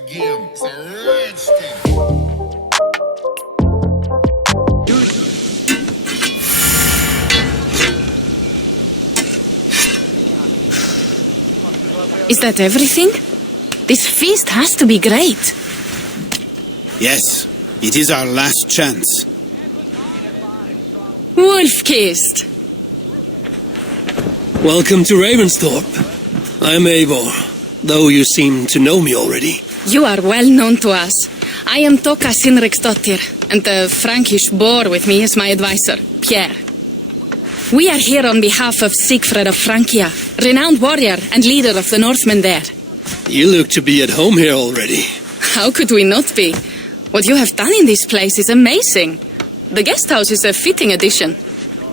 game. It's a rage thing. Is that everything? This feast has to be great. Yes, it is our last chance. Wolf-kissed. Welcome to Ravensthorpe. I am Eivor, though you seem to know me already. You are well known to us. I am Toka Sinriksdottir, and the Frankish boar with me is my advisor, Pierre. We are here on behalf of Sigfred of Francia, renowned warrior and leader of the Northmen there. You look to be at home here already. How could we not be? What you have done in this place is amazing. The guest house is a fitting addition.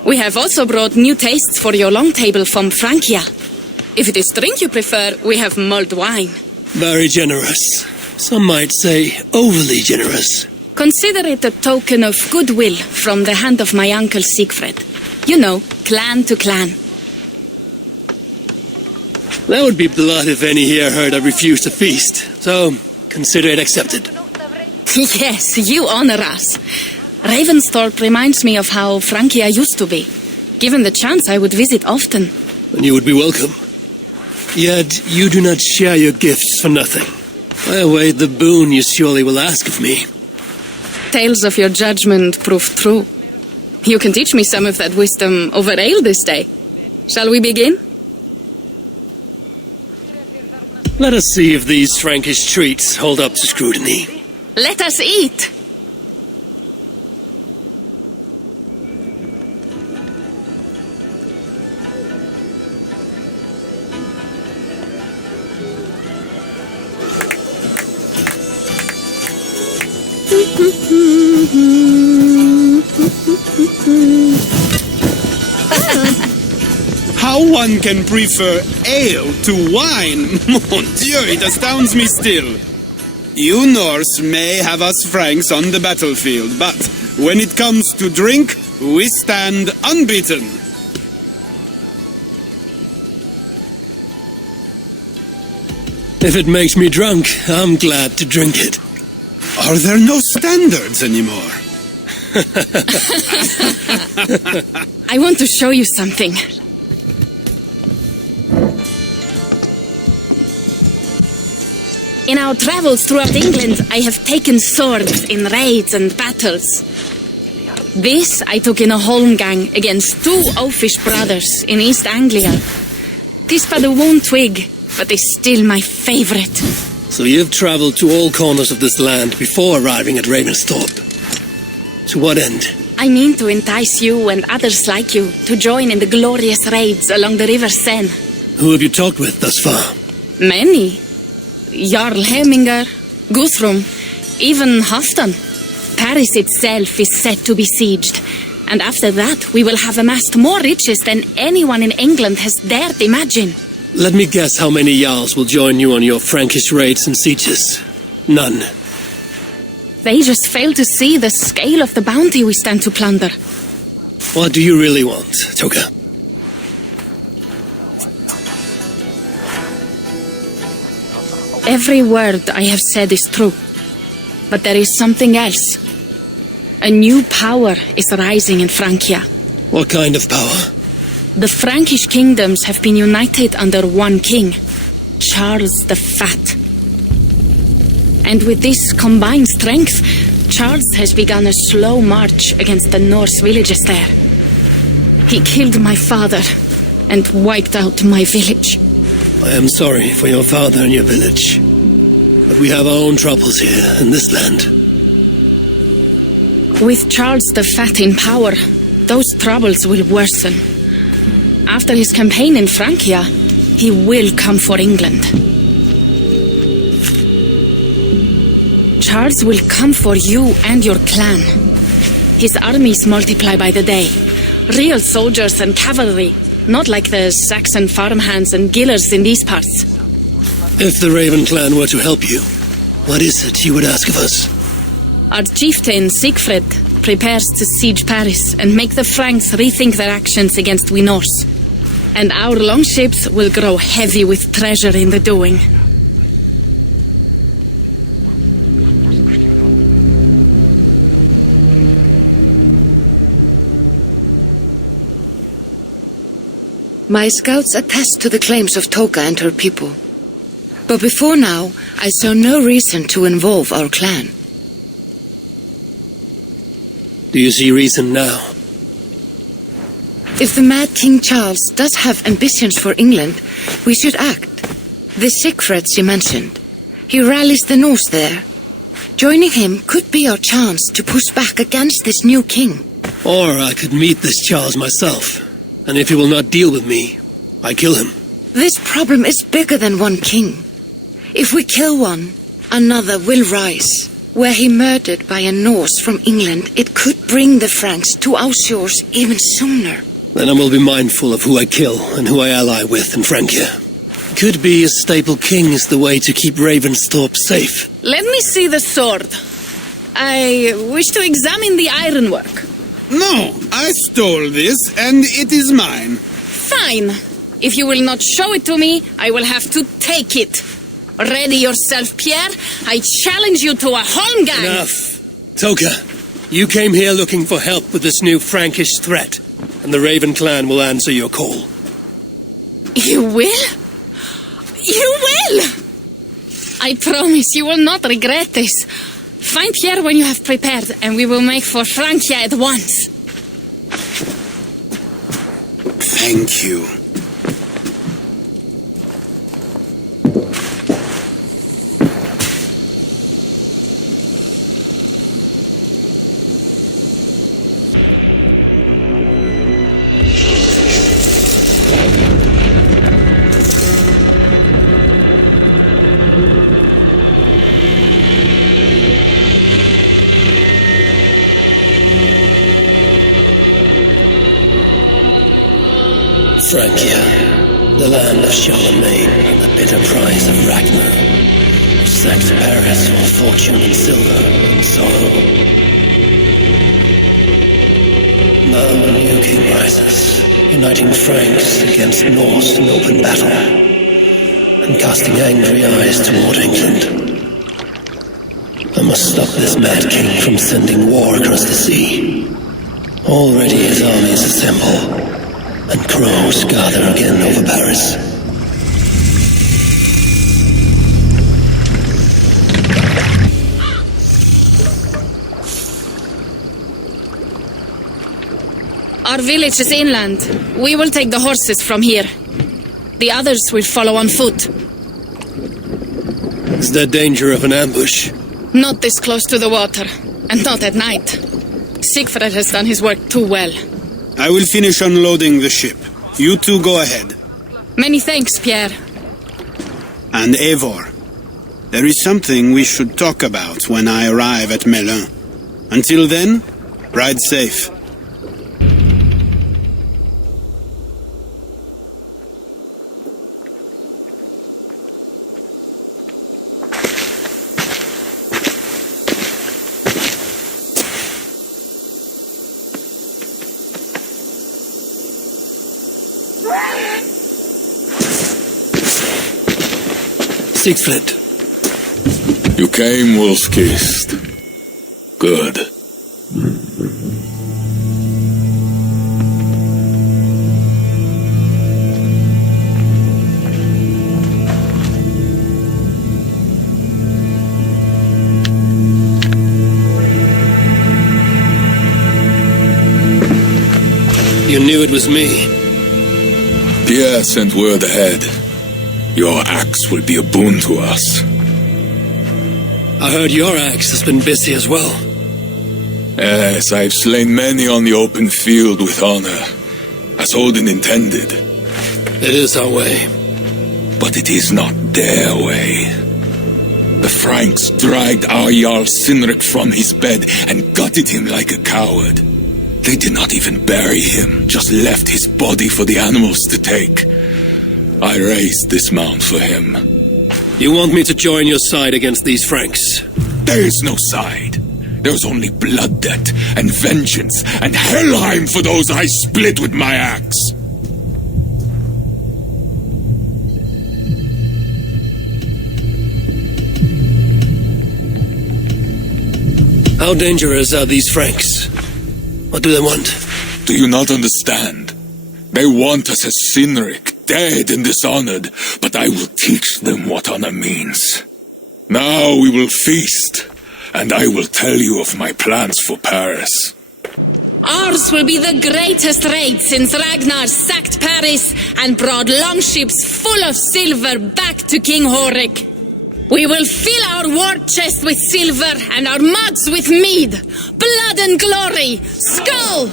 We have also brought new tastes for your long table from Francia. If it is drink you prefer, we have mulled wine. Very generous. Some might say overly generous. Consider it a token of goodwill from the hand of my uncle Sigfred. You know, clan to clan. That would be blood if any here heard I refused a feast, so consider it accepted. Yes, you honor us. Ravensthorpe reminds me of how Francia used to be. Given the chance, I would visit often. And you would be welcome. Yet you do not share your gifts for nothing. I await the boon you surely will ask of me. Tales of your judgment prove true. You can teach me some of that wisdom over ale this day. Shall we begin? Let us see if these Frankish treats hold up to scrutiny. Let us eat! How one can prefer ale to wine, mon Dieu, it astounds me still. You Norse may have us Franks on the battlefield, but when it comes to drink, we stand unbeaten. If it makes me drunk, I'm glad to drink it. Are there no standards anymore? I want to show you something. In our travels throughout England, I have taken swords in raids and battles. This I took in a holmgang against two oafish brothers in East Anglia. 'Tis but a worn twig, but is still my favorite. So you've traveled to all corners of this land before arriving at Ravensthorpe. To what end? I mean to entice you and others like you to join in the glorious raids along the River Seine. Who have you talked with thus far? Many. Jarl Heminger, Guthrum, even Halfdan. Paris itself is set to be sieged, and after that we will have amassed more riches than anyone in England has dared imagine. Let me guess how many Jarls will join you on your Frankish raids and sieges. None. They just fail to see the scale of the bounty we stand to plunder. What do you really want, Toka? Every word I have said is true. But there is something else. A new power is rising in Francia. What kind of power? The Frankish kingdoms have been united under one king, Charles the Fat. And with this combined strength, Charles has begun a slow march against the Norse villages there. He killed my father and wiped out my village. I am sorry for your father and your village. But we have our own troubles here in this land. With Charles the Fat in power, those troubles will worsen. After his campaign in Francia, he will come for England. Charles will come for you and your clan. His armies multiply by the day. Real soldiers and cavalry, not like the Saxon farmhands and gillers in these parts. If the Raven clan were to help you, what is it you would ask of us? Our chieftain, Sigfred, prepares to siege Paris and make the Franks rethink their actions against we Norse. And our longships will grow heavy with treasure in the doing. My scouts attest to the claims of Toka and her people. But before now, I saw no reason to involve our clan. Do you see reason now? If the mad King Charles does have ambitions for England, we should act. The Siegfrieds you mentioned. He rallies the Norse there. Joining him could be our chance to push back against this new king. Or I could meet this Charles myself, and if he will not deal with me, I kill him. This problem is bigger than one king. If we kill one, another will rise. Were he murdered by a Norse from England, it could bring the Franks to our shores even sooner. Then I will be mindful of who I kill and who I ally with in Francia. Could be a stable king is the way to keep Ravensthorpe safe. Let me see the sword. I wish to examine the ironwork. No, I stole this, and it is mine. Fine. If you will not show it to me, I will have to take it. Ready yourself, Pierre. I challenge you to a holmgang. Enough. Toka, you came here looking for help with this new Frankish threat, and the Raven clan will answer your call. You will? You will! I promise you will not regret this. Find Pierre when you have prepared, and we will make for Francia at once. Thank you. Francia, the land of Charlemagne and the bitter prize of Ragnar, which sacked Paris for fortune and silver and sorrow. Now a new king rises, uniting Franks against Norse in open battle, and casting angry eyes toward England. I must stop this mad king from sending war across the sea. Already his armies assemble, and crows gather again over Paris. Our village is inland. We will take the horses from here. The others will follow on foot. Is there danger of an ambush? Not this close to the water, and not at night. Siegfried has done his work too well. I will finish unloading the ship. You two go ahead. Many thanks, Pierre. And Eivor, there is something we should talk about when I arrive at Melun. Until then, ride safe. Siegfried. You came, wolf-kissed. Good. You knew it was me. Pierre sent word ahead. Your axe will be a boon to us. I heard your axe has been busy as well. Yes, I've slain many on the open field with honor, as Odin intended. It is our way. But it is not their way. The Franks dragged our Jarl Sinric from his bed and gutted him like a coward. They did not even bury him, just left his body for the animals to take. I raised this mound for him. You want me to join your side against these Franks? There is no side. There's only blood debt and vengeance and Helheim for those I split with my axe. How dangerous are these Franks? What do they want? Do you not understand? They want us as Cynric, dead and dishonored, but I will teach them what honor means. Now we will feast, and I will tell you of my plans for Paris. Ours will be the greatest raid since Ragnar sacked Paris and brought longships full of silver back to King Horik. We will fill our war chest with silver and our mugs with mead. Blood and glory! Skull!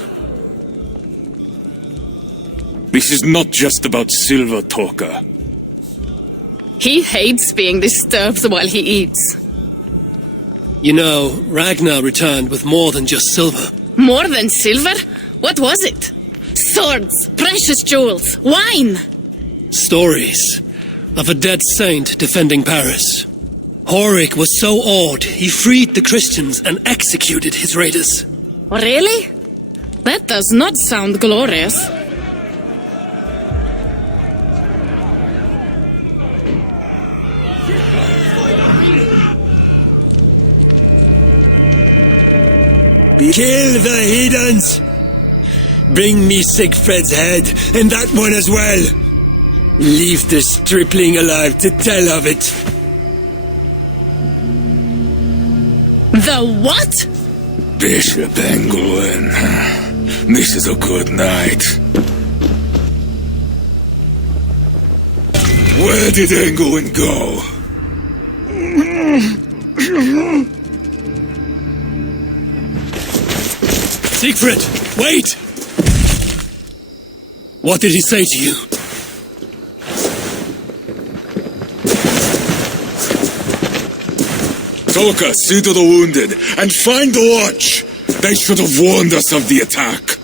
This is not just about silver, Torka. He hates being disturbed while he eats. You know, Ragnar returned with more than just silver. More than silver? What was it? Swords, precious jewels, wine! Stories of a dead saint defending Paris. Horik was so awed, he freed the Christians and executed his raiders. Really? That does not sound glorious. Kill the heathens! Bring me Sigfred's head, and that one as well! Leave the stripling alive to tell of it! The what? Bishop Engelwin. This is a good night. Where did Engelwin go? Siegfried, wait! What did he say to you? Torka, see to the wounded, and find the watch! They should have warned us of the attack.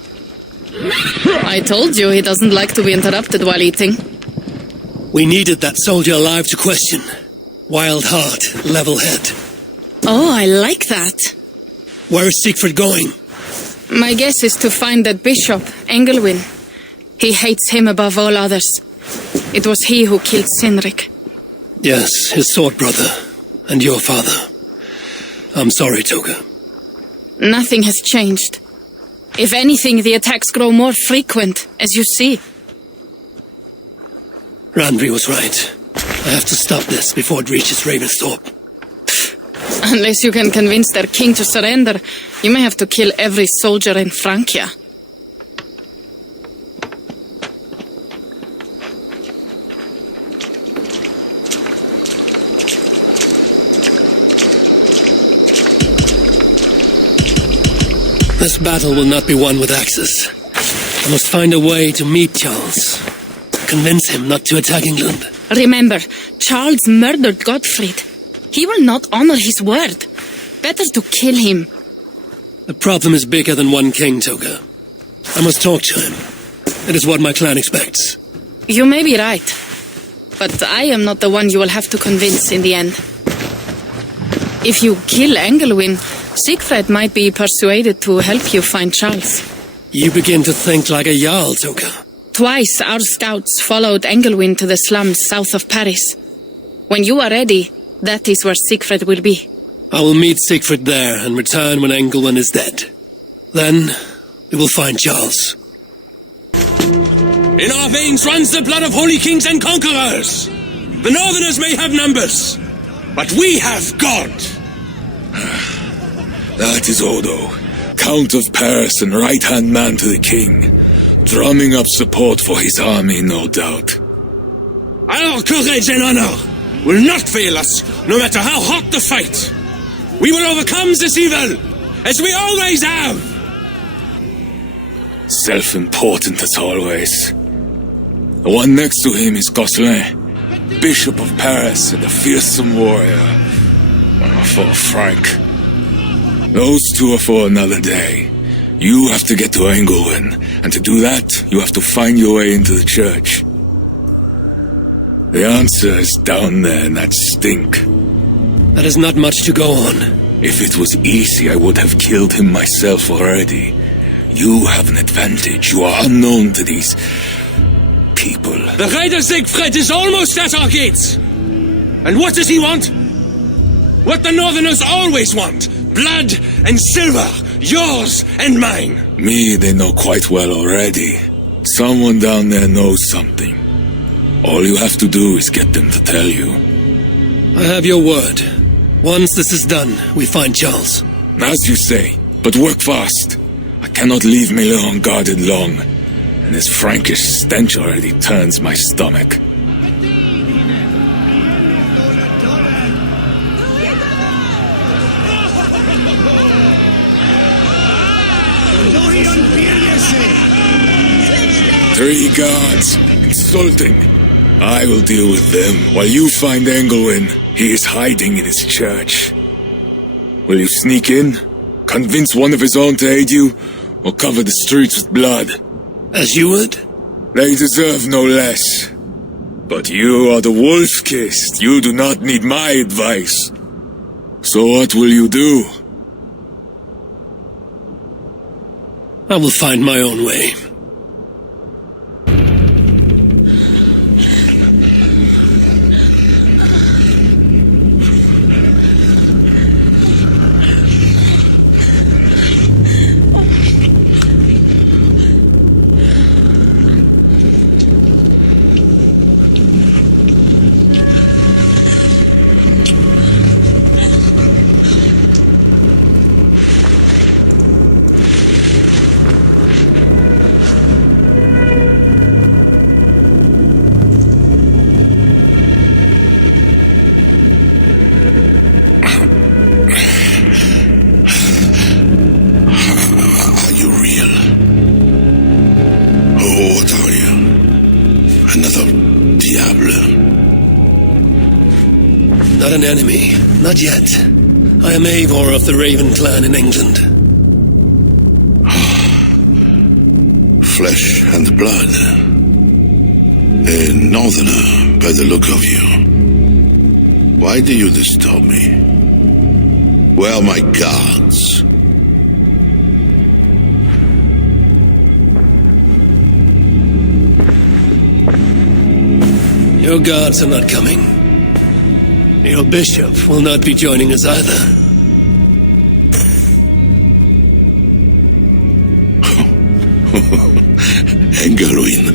I told you he doesn't like to be interrupted while eating. We needed that soldier alive to question. Wild heart, level head. Oh, I like that. Where is Siegfried going? My guess is to find that bishop, Engelwin. He hates him above all others. It was he who killed Cynric. Yes, his sword brother, and your father. I'm sorry, Toga. Nothing has changed. If anything, the attacks grow more frequent, as you see. Randvi was right. I have to stop this before it reaches Ravensthorpe. Unless you can convince their king to surrender, you may have to kill every soldier in Francia. This battle will not be won with axes. I must find a way to meet Charles. Convince him not to attack England. Remember, Charles murdered Gottfried. He will not honor his word. Better to kill him. The problem is bigger than one king, Toga. I must talk to him. It is what my clan expects. You may be right. But I am not the one you will have to convince in the end. If you kill Engelwin, Siegfried might be persuaded to help you find Charles. You begin to think like a Jarl, Toga. Twice our scouts followed Engelwin to the slums south of Paris. When you are ready, that is where Siegfried will be. I will meet Siegfried there and return when Engelwin is dead. Then, we will find Charles. In our veins runs the blood of holy kings and conquerors. The Northerners may have numbers, but we have God. That is Odo, Count of Paris and right-hand man to the king, drumming up support for his army, no doubt. Our courage and honor will not fail us, no matter how hot the fight. We will overcome this evil, as we always have. Self-important as always. The one next to him is Gosselin, Bishop of Paris and a fearsome warrior. For Frank. Those two are for another day. You have to get to Engelwin, and to do that, you have to find your way into the church. The answer is down there in that stink. That is not much to go on. If it was easy, I would have killed him myself already. You have an advantage. You are unknown to these people. The Raider Siegfried is almost at our gates. And what does he want? What the Northerners always want. Blood and silver. Yours and mine. Me, they know quite well already. Someone down there knows something. All you have to do is get them to tell you. I have your word. Once this is done, we find Charles. As you say, but work fast. I cannot leave Miller unguarded long, and this Frankish stench already turns my stomach. Three guards. Insulting. I will deal with them while you find Engelwin. He is hiding in his church. Will you sneak in? Convince one of his own to aid you? Or cover the streets with blood? As you would? They deserve no less. But you are the wolf-kissed. You do not need my advice. So what will you do? I will find my own way. Not an enemy. Not yet. I am Eivor of the Raven clan in England. Flesh and blood. A northerner, by the look of you. Why do you disturb me? Where are my guards? Your guards are not coming. Your bishop will not be joining us either. Engelwin,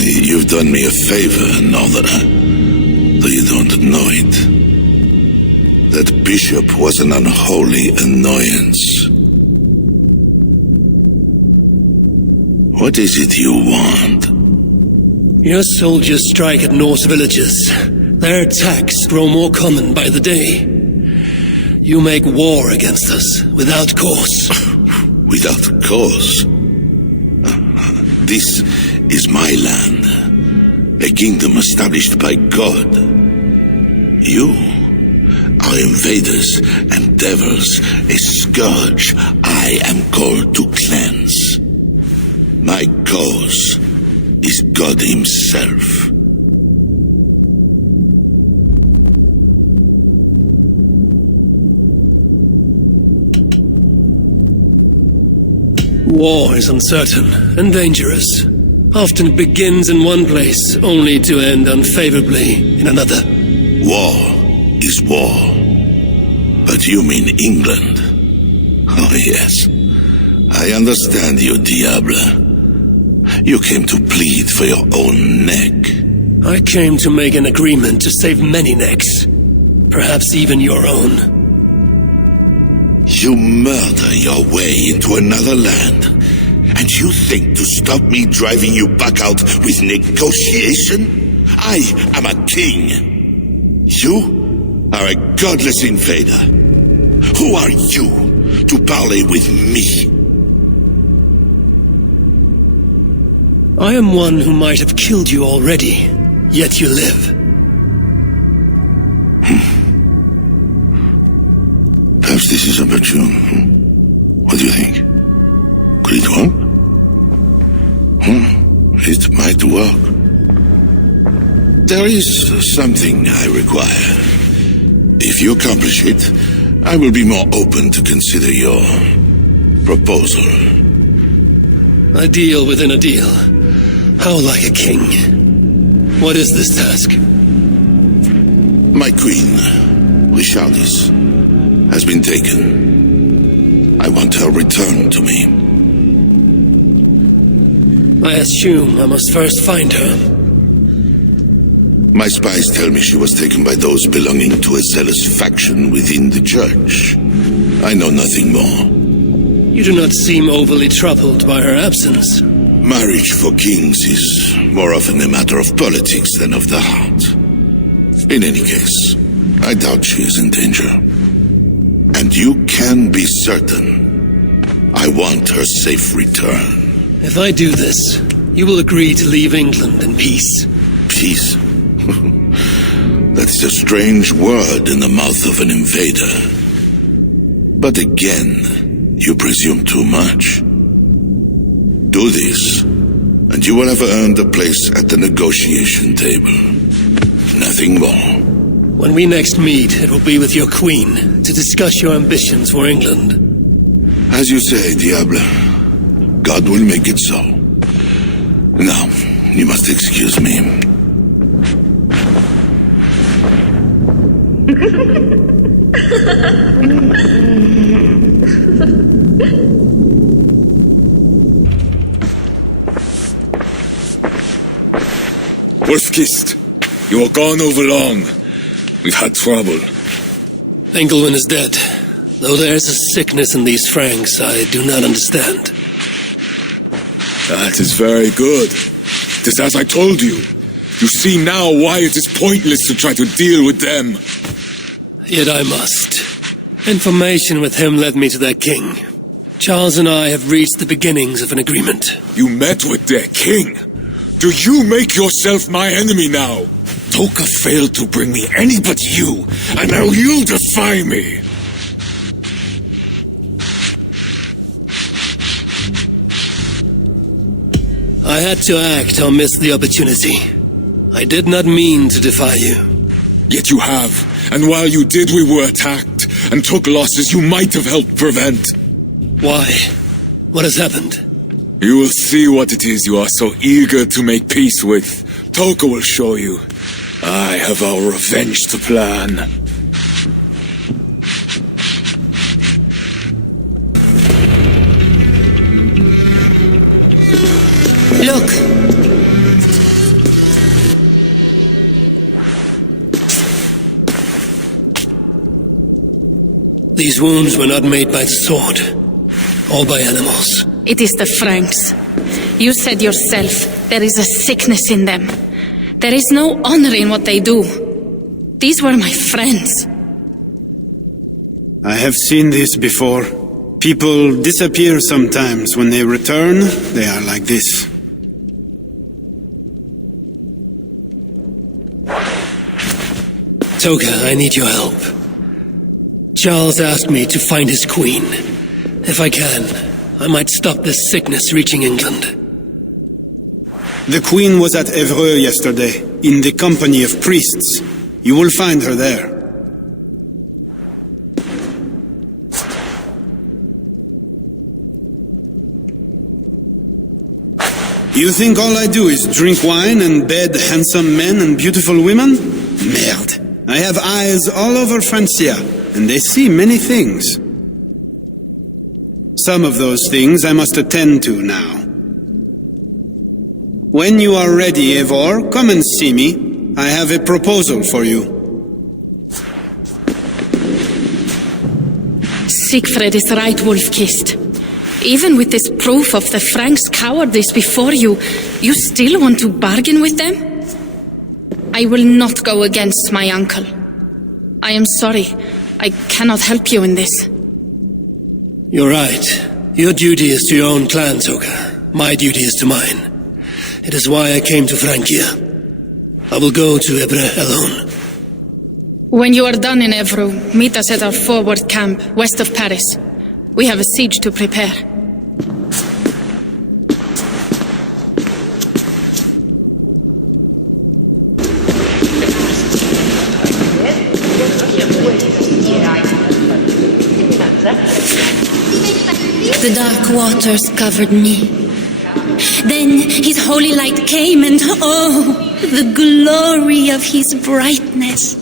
you've done me a favor, northerner, though you don't know it. That bishop was an unholy annoyance. What is it you want? Your soldiers strike at Norse villages. Their attacks grow more common by the day. You make war against us without cause. Without cause? This is my land, a kingdom established by God. You are invaders and devils, a scourge I am called to cleanse. My cause is God himself. War is uncertain and dangerous. Often it begins in one place, only to end unfavorably in another. War is war. But you mean England? Oh yes. I understand you, Diable. You came to plead for your own neck. I came to make an agreement to save many necks. Perhaps even your own. You murder your way into another land, and you think to stop me driving you back out with negotiation? I am a king. You are a godless invader. Who are you to parley with me? I am one who might have killed you already, yet you live. Perhaps this is opportune. What do you think? Could it work? It might work. There is something I require. If you accomplish it, I will be more open to consider your proposal. A deal within a deal. How like a king. What is this task? My queen, Richardis, has been taken. I want her returned to me. I assume I must first find her. My spies tell me she was taken by those belonging to a zealous faction within the church. I know nothing more. You do not seem overly troubled by her absence. Marriage for kings is more often a matter of politics than of the heart. In any case, I doubt she is in danger. And you can be certain I want her safe return. If I do this, you will agree to leave England in peace. Peace? That is a strange word in the mouth of an invader. But again, you presume too much. Do this, and you will have earned a place at the negotiation table. Nothing more. When we next meet, it will be with your queen to discuss your ambitions for England. As you say, Diable. God will make it so. Now, you must excuse me. Wolf-Kissed, you are gone over long. We've had trouble. Engelwin is dead, though there is a sickness in these Franks I do not understand. That is very good. It is as I told you. You see now why it is pointless to try to deal with them. Yet I must. Information with him led me to their king. Charles and I have reached the beginnings of an agreement. You met with their king? Do you make yourself my enemy now? Toka failed to bring me any but you, and now you'll defy me. I had to act or miss the opportunity. I did not mean to defy you. Yet you have, and while you did, we were attacked, and took losses you might have helped prevent. Why? What has happened? You will see what it is you are so eager to make peace with. Toka will show you. I have our revenge to plan. Look. These wounds were not made by the sword, or by animals. It is the Franks. You said yourself, there is a sickness in them. There is no honor in what they do. These were my friends. I have seen this before. People disappear sometimes. When they return, they are like this. Toka, I need your help. Charles asked me to find his queen. If I can, I might stop this sickness reaching England. The queen was at Evreux yesterday, in the company of priests. You will find her there. You think all I do is drink wine and bed handsome men and beautiful women? Merde. I have eyes all over Francia, and they see many things. Some of those things I must attend to now. When you are ready, Eivor, come and see me. I have a proposal for you. Siegfried is right, Wolf-Kissed. Even with this proof of the Franks' cowardice before you, you still want to bargain with them? I will not go against my uncle. I am sorry. I cannot help you in this. You're right. Your duty is to your own clan, Toka. My duty is to mine. It is why I came to Francia. I will go to Evreux alone. When you are done in Evreux, meet us at our forward camp, west of Paris. We have a siege to prepare. The dark waters covered me. Then his holy light came and oh, the glory of his brightness.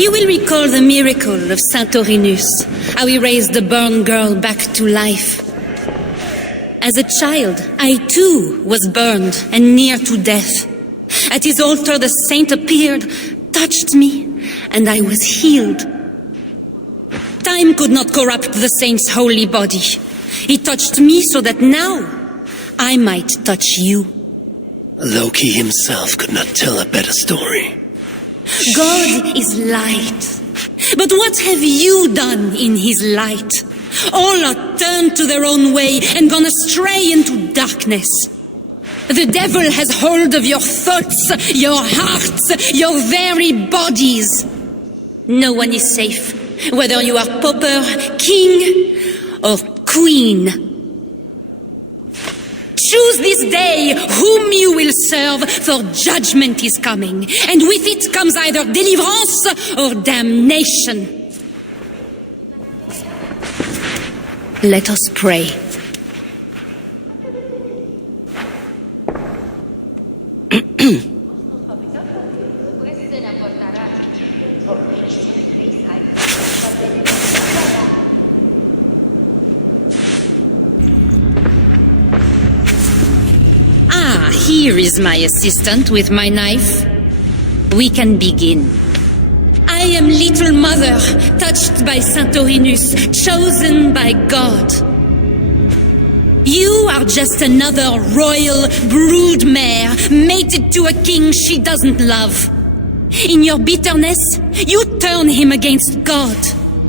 You will recall the miracle of Saint Aurinus, how he raised the burned girl back to life. As a child, I too was burned and near to death. At his altar the saint appeared, touched me, and I was healed. Time could not corrupt the saint's holy body. He touched me so that now I might touch you. Loki himself could not tell a better story. God is light. But what have you done in his light? All are turned to their own way and gone astray into darkness. The devil has hold of your thoughts, your hearts, your very bodies. No one is safe, whether you are pauper, king, or queen. Choose this day whom you will serve, for judgment is coming, and with it comes either deliverance or damnation. Let us pray. Here is my assistant with my knife. We can begin. I am little mother, touched by Santorinus, chosen by God. You are just another royal broodmare, mated to a king she doesn't love. In your bitterness, you turn him against God.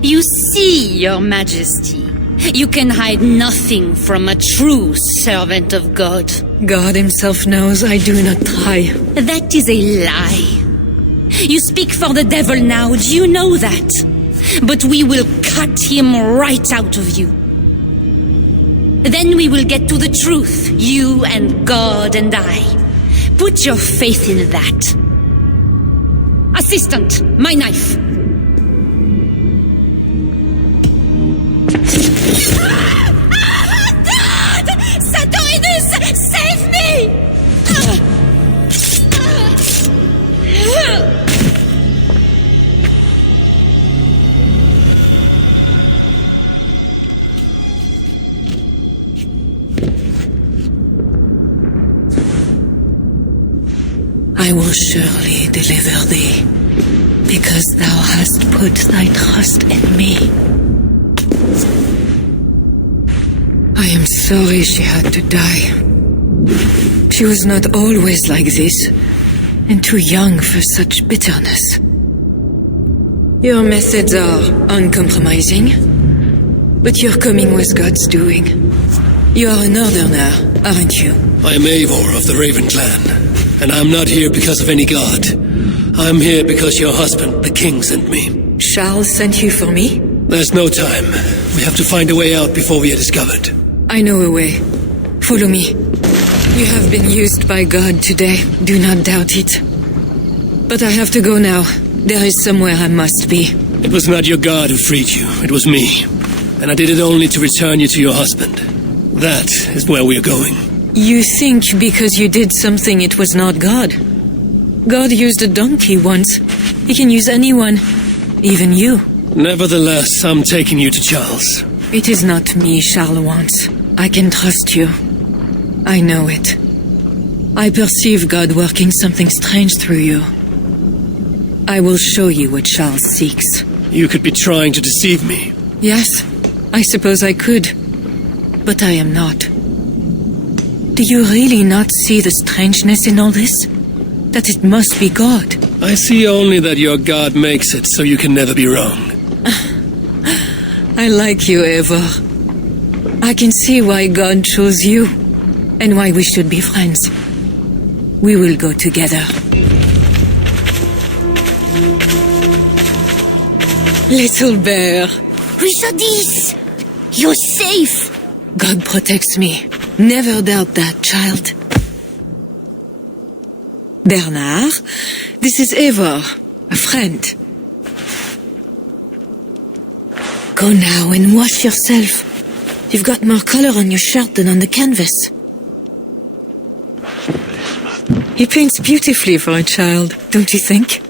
You see, your majesty, you can hide nothing from a true servant of God. God himself knows I do not try. That is a lie. You speak for the devil now, do you know that? But we will cut him right out of you. Then we will get to the truth, you and God and I. Put your faith in that. Assistant, my knife. God! Santorinus, save me! I will surely deliver thee, because thou hast put thy trust in me. I am sorry she had to die. She was not always like this, and too young for such bitterness. Your methods are uncompromising, but your coming was God's doing. You are a northerner, aren't you? I am Eivor of the Raven clan, and I'm not here because of any god. I'm here because your husband, the king, sent me. Charles sent you for me? There's no time. We have to find a way out before we are discovered. I know a way. Follow me. You have been used by God today. Do not doubt it. But I have to go now. There is somewhere I must be. It was not your god who freed you. It was me. And I did it only to return you to your husband. That is where we are going. You think because you did something it was not God? God used a donkey once. He can use anyone. Even you. Nevertheless, I'm taking you to Charles. It is not me Charles wants. I can trust you. I know it. I perceive God working something strange through you. I will show you what Charles seeks. You could be trying to deceive me. Yes, I suppose I could. But I am not. Do you really not see the strangeness in all this? That it must be God? I see only that your God makes it so you can never be wrong. I like you, Eivor. I can see why God chose you, and why we should be friends. We will go together. Little bear. Richardis! You're safe! God protects me. Never doubt that, child. Bernard, this is Eivor, a friend. Go now and wash yourself. You've got more color on your shirt than on the canvas. He paints beautifully for a child, don't you think?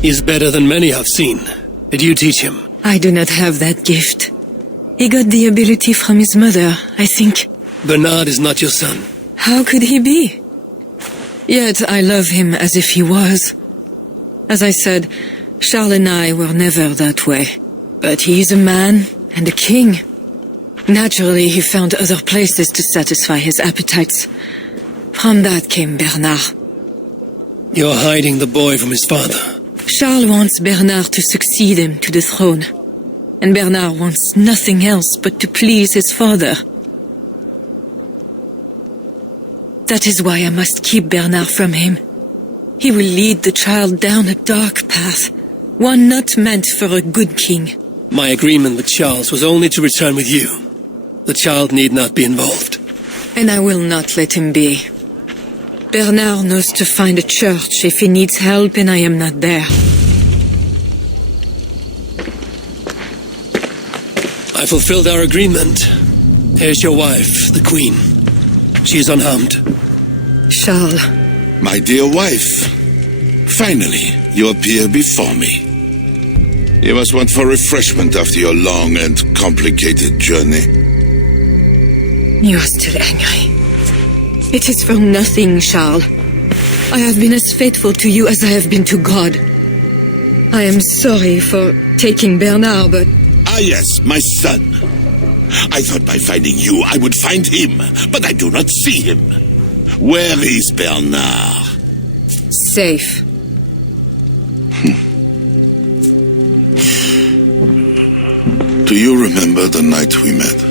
He's better than many I've seen. Did you teach him? I do not have that gift. He got the ability from his mother, I think. Bernard is not your son. How could he be? Yet I love him as if he was. As I said, Charles and I were never that way. But he is a man and a king. Naturally, he found other places to satisfy his appetites. From that came Bernard. You're hiding the boy from his father. Charles wants Bernard to succeed him to the throne. And Bernard wants nothing else but to please his father. That is why I must keep Bernard from him. He will lead the child down a dark path, one not meant for a good king. My agreement with Charles was only to return with you. The child need not be involved. And I will not let him be. Bernard knows to find a church if he needs help and I am not there. I fulfilled our agreement. Here's your wife, the Queen. She is unharmed. Charles. My dear wife, finally you appear before me. You must want for refreshment after your long and complicated journey. You are still angry. It is for nothing, Charles. I have been as faithful to you as I have been to God. I am sorry for taking Bernard, but... Ah yes, my son. I thought by finding you I would find him, but I do not see him. Where is Bernard? Safe. Do you remember the night we met?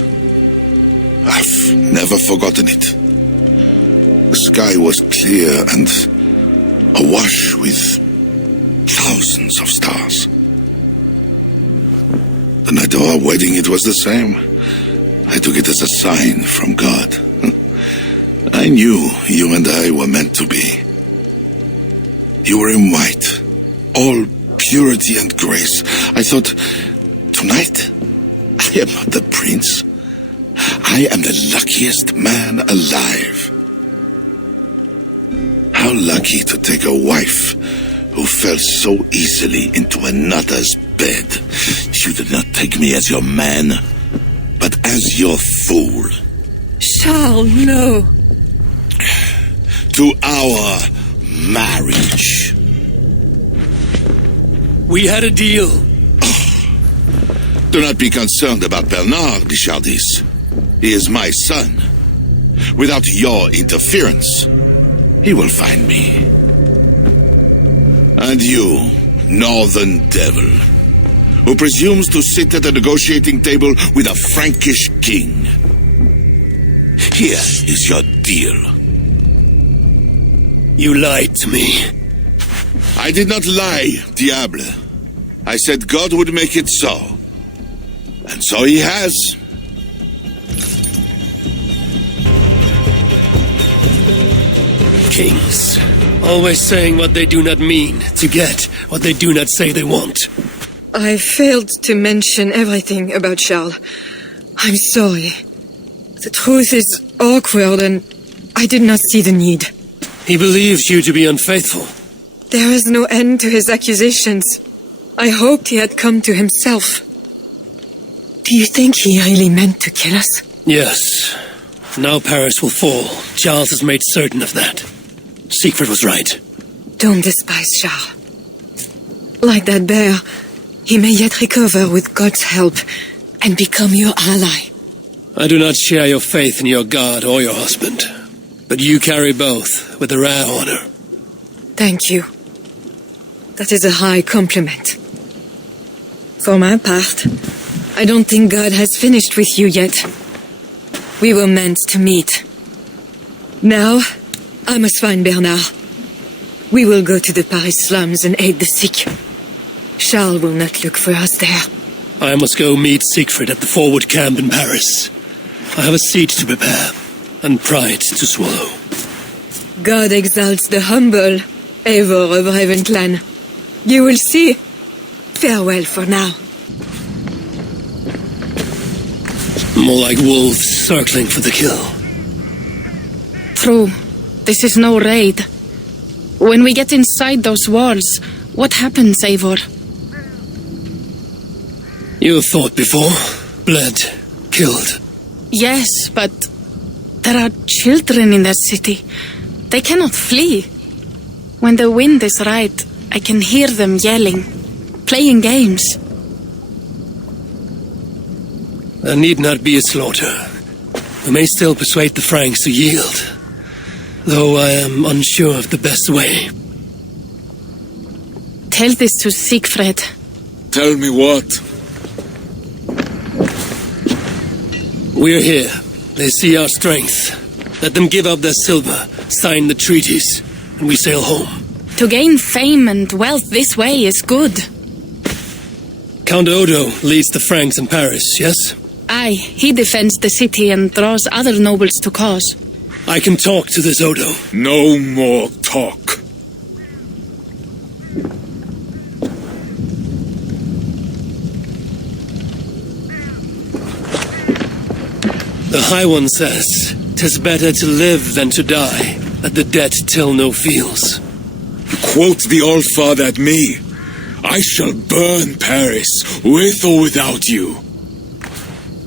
I've never forgotten it. The sky was clear and awash with thousands of stars. The night of our wedding, it was the same. I took it as a sign from God. I knew you and I were meant to be. You were in white, all purity and grace. I thought, tonight, I am not the prince. I am the luckiest man alive. How lucky to take a wife who fell so easily into another's bed. You did not take me as your man, but as your fool. Charles, no. To our marriage. We had a deal. Do not be concerned about Bernard, Richardis. He is my son. Without your interference, he will find me. And you, northern devil, who presumes to sit at a negotiating table with a Frankish king. Here is your deal. You lied to me. I did not lie, Diable. I said God would make it so. And so he has. Kings, always saying what they do not mean to get what they do not say they want. I failed to mention everything about Charles. I'm sorry. The truth is awkward and I did not see the need. He believes you to be unfaithful. There is no end to his accusations. I hoped he had come to himself. Do you think he really meant to kill us? Yes. Now Paris will fall. Charles has made certain of that. Siegfried was right. Don't despise Charles. Like that bear, he may yet recover with God's help and become your ally. I do not share your faith in your God or your husband, but you carry both with a rare honor. Thank you. That is a high compliment. For my part, I don't think God has finished with you yet. We were meant to meet. Now, I must find Bernard. We will go to the Paris slums and aid the sick. Charles will not look for us there. I must go meet Siegfried at the forward camp in Paris. I have a seat to prepare, and pride to swallow. God exalts the humble, Eivor of Ravenclan. You will see. Farewell for now. More like wolves circling for the kill. True. This is no raid. When we get inside those walls, what happens, Eivor? You have fought before, bled, killed. Yes, but there are children in that city. They cannot flee. When the wind is right, I can hear them yelling, playing games. There need not be a slaughter. We may still persuade the Franks to yield, though I am unsure of the best way. Tell this to Siegfried. Tell me what? We're here. They see our strength. Let them give up their silver, sign the treaties, and we sail home. To gain fame and wealth this way is good. Count Odo leads the Franks in Paris, yes? Aye, he defends the city and draws other nobles to cause. I can talk to this Odo. No more talk. The High One says, 'tis better to live than to die, let the dead till no feels. Quote the All-Father at me. I shall burn Paris, with or without you.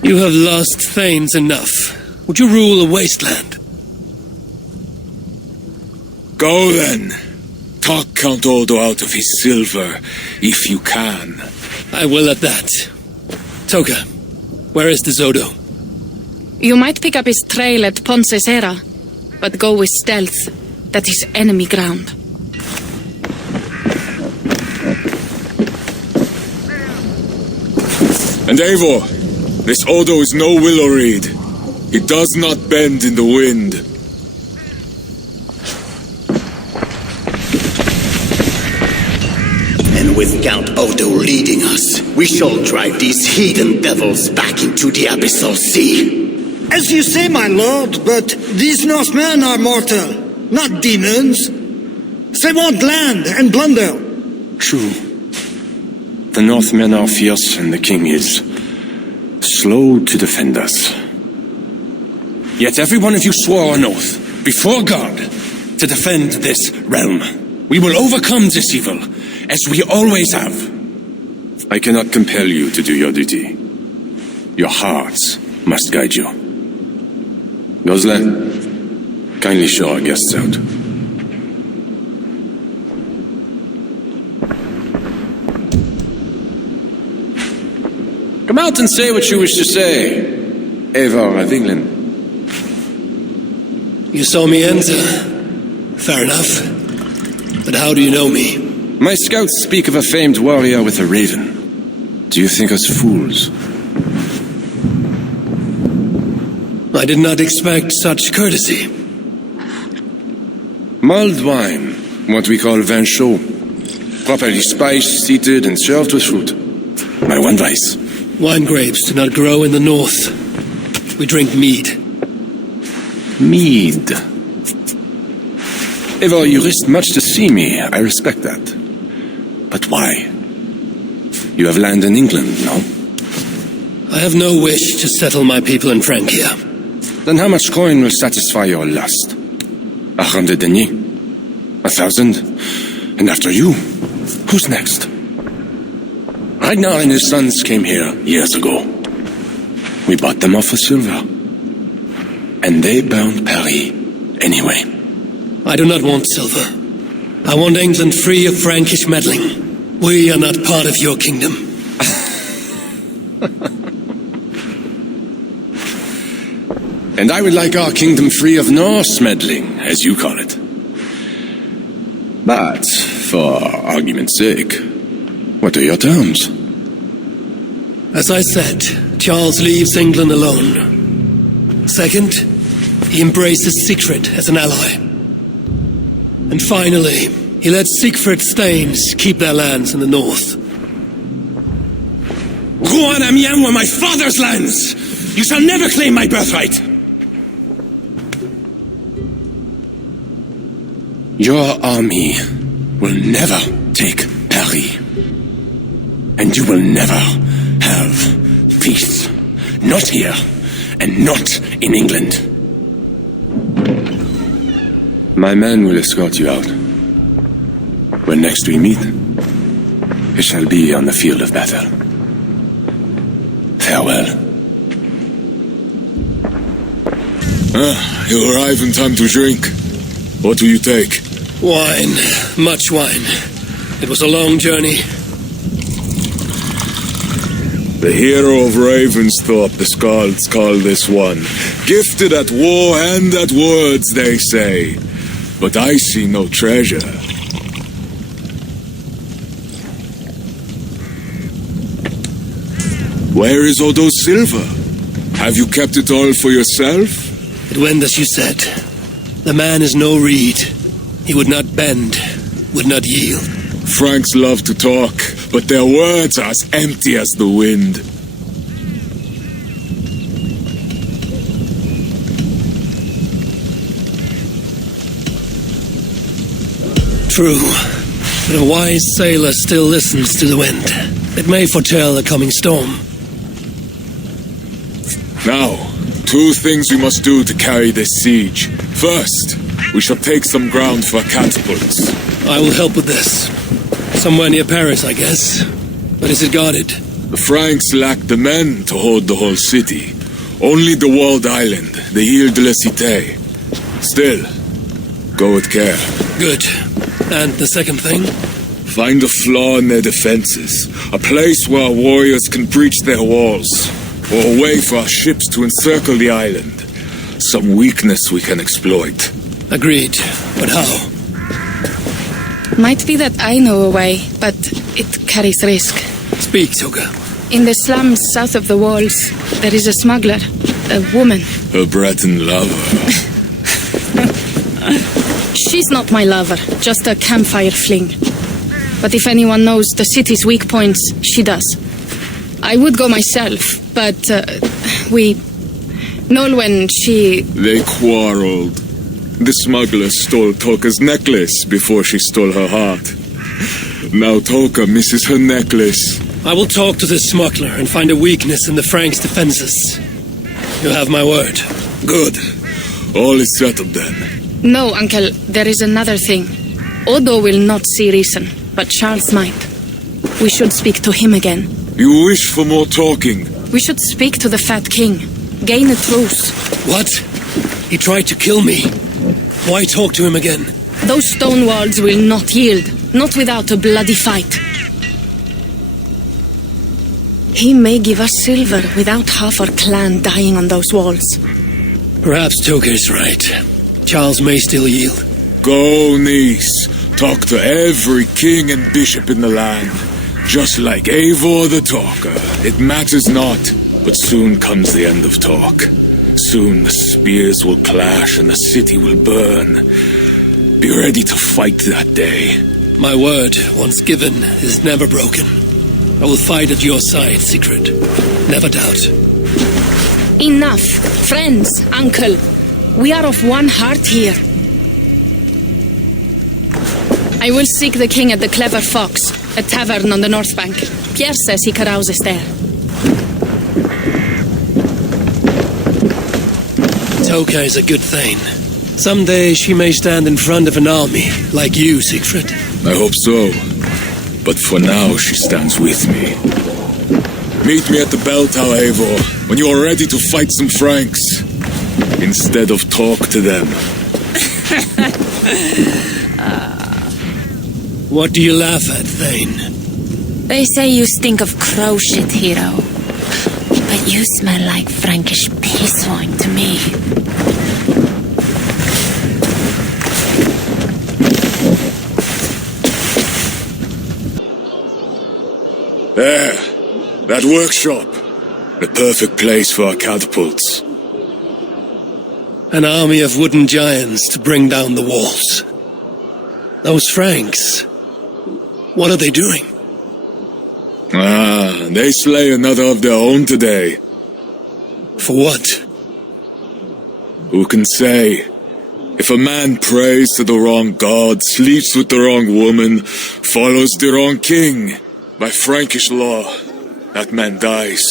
You have lost thanes enough. Would you rule a wasteland? Go then. Talk Count Odo out of his silver, if you can. I will at that. Toka, where is this Odo? You might pick up his trail at Poncesera, but go with stealth. That is enemy ground. And Eivor, this Odo is no willow reed. He does not bend in the wind. And with Count Odo leading us, we shall drive these heathen devils back into the abyssal sea. As you say, my lord, but these Northmen are mortal, not demons. They want land and plunder. True. The Northmen are fierce and the king is slow to defend us. Yet every one of you swore an oath, before God, to defend this realm. We will overcome this evil, as we always have. I cannot compel you to do your duty. Your hearts must guide you. Gosle, kindly show our guests out. Come out and say what you wish to say, Eivor of England. You saw me enter. Fair enough. But how do you know me? My scouts speak of a famed warrior with a raven. Do you think us fools? I did not expect such courtesy. Mulled wine, what we call vin chaud. Properly spiced, seated, and served with fruit. My one vice. Wine grapes do not grow in the north. We drink mead. Mead. Eivor, you risked much to see me. I respect that. But why? You have land in England, no? I have no wish to settle my people in Francia. Then how much coin will satisfy your lust? 100 deniers? 1,000? And after you, who's next? Ragnar and his sons came here years ago. We bought them off for silver. And they burned Paris anyway. I do not want silver. I want England free of Frankish meddling. We are not part of your kingdom. And I would like our kingdom free of Norse meddling, as you call it. But, for argument's sake, what are your terms? As I said, Charles leaves England alone. Second, he embraces Siegfried as an ally. And finally, he lets Siegfried's thanes keep their lands in the north. Rouen and Amiens were my father's lands! You shall never claim my birthright! Your army will never take Paris. And you will never have peace. Not here, and not in England. My men will escort you out. When next we meet, it shall be on the field of battle. Farewell. You arrive in time to drink. What will you take? Wine. Much wine. It was a long journey. The hero of Ravensthorpe, the Skalds call this one. Gifted at war and at words, they say. But I see no treasure. Where is Odo's silver? Have you kept it all for yourself? It went as you said. The man is no reed. He would not bend, would not yield. Franks love to talk, but their words are as empty as the wind. True, but a wise sailor still listens to the wind. It may foretell a coming storm. Now, 2 things we must do to carry this siege. First, we shall take some ground for catapults. I will help with this. Somewhere near Paris, I guess. But is it guarded? The Franks lack the men to hold the whole city. Only the walled island, the Ile de la Cité. Still, go with care. Good. And the second thing? Find a flaw in their defenses. A place where our warriors can breach their walls. Or a way for our ships to encircle the island. Some weakness we can exploit. Agreed. But how? Might be that I know a way, but it carries risk. Speak, Toga. In the slums south of the walls, there is a smuggler. A woman. Her Breton lover. She's not my lover, just a campfire fling. But if anyone knows the city's weak points, she does. I would go myself, but Nolwenn, she... They quarreled. The smuggler stole Toka's necklace before she stole her heart. Now Toka misses her necklace. I will talk to this smuggler and find a weakness in the Franks' defenses. You have my word. Good. All is settled then. No, Uncle, there is another thing. Odo will not see reason, but Charles might. We should speak to him again. You wish for more talking? We should speak to the Fat King. Gain a truce. What? He tried to kill me. Why talk to him again? Those stone walls will not yield. Not without a bloody fight. He may give us silver without half our clan dying on those walls. Perhaps Toga is right. Charles may still yield. Go, niece. Talk to every king and bishop in the land. Just like Eivor the Talker. It matters not, but soon comes the end of talk. Soon the spears will clash and the city will burn. Be ready to fight that day. My word, once given, is never broken. I will fight at your side, Sigrid. Never doubt. Enough. Friends, uncle. We are of one heart here. I will seek the king at the Clever Fox, a tavern on the north bank. Pierre says he carouses there. Toka is a good thane. Someday she may stand in front of an army, like you, Siegfried. I hope so. But for now, she stands with me. Meet me at the bell tower, Eivor, when you are ready to fight some Franks. Instead of talk to them. What do you laugh at, Thane? They say you stink of crow shit, hero. But you smell like Frankish piss wine to me. There, that workshop. The perfect place for our catapults. An army of wooden giants to bring down the walls. Those Franks, what are they doing? They slay another of their own today. For what? Who can say? If a man prays to the wrong god, sleeps with the wrong woman, follows the wrong king, by Frankish law, that man dies.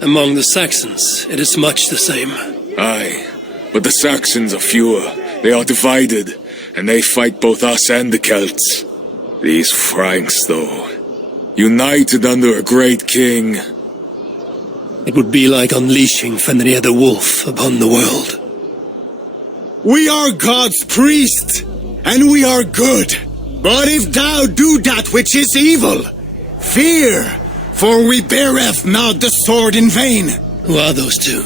Among the Saxons, it is much the same. Aye, but the Saxons are fewer. They are divided, and they fight both us and the Celts. These Franks, though, united under a great king. It would be like unleashing Fenrir the Wolf upon the world. We are God's priest, and we are good. But if thou do that which is evil, fear, for we beareth not the sword in vain. Who are those two?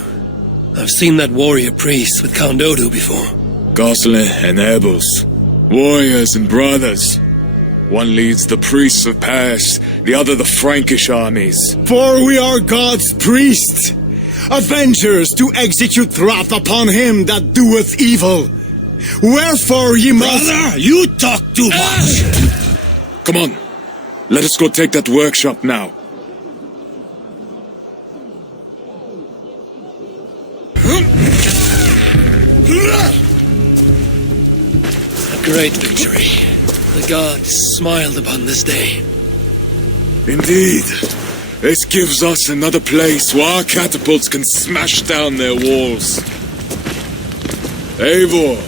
I've seen that warrior priest with Count Odo before. Gosselin and Ebels, warriors and brothers. One leads the priests of Paris, the other the Frankish armies. For we are God's priests, avengers to execute wrath upon him that doeth evil. Wherefore ye must— Brother, you talk too much! Come on, let us go take that workshop now. A great victory. The gods smiled upon this day. Indeed. This gives us another place where our catapults can smash down their walls. Eivor,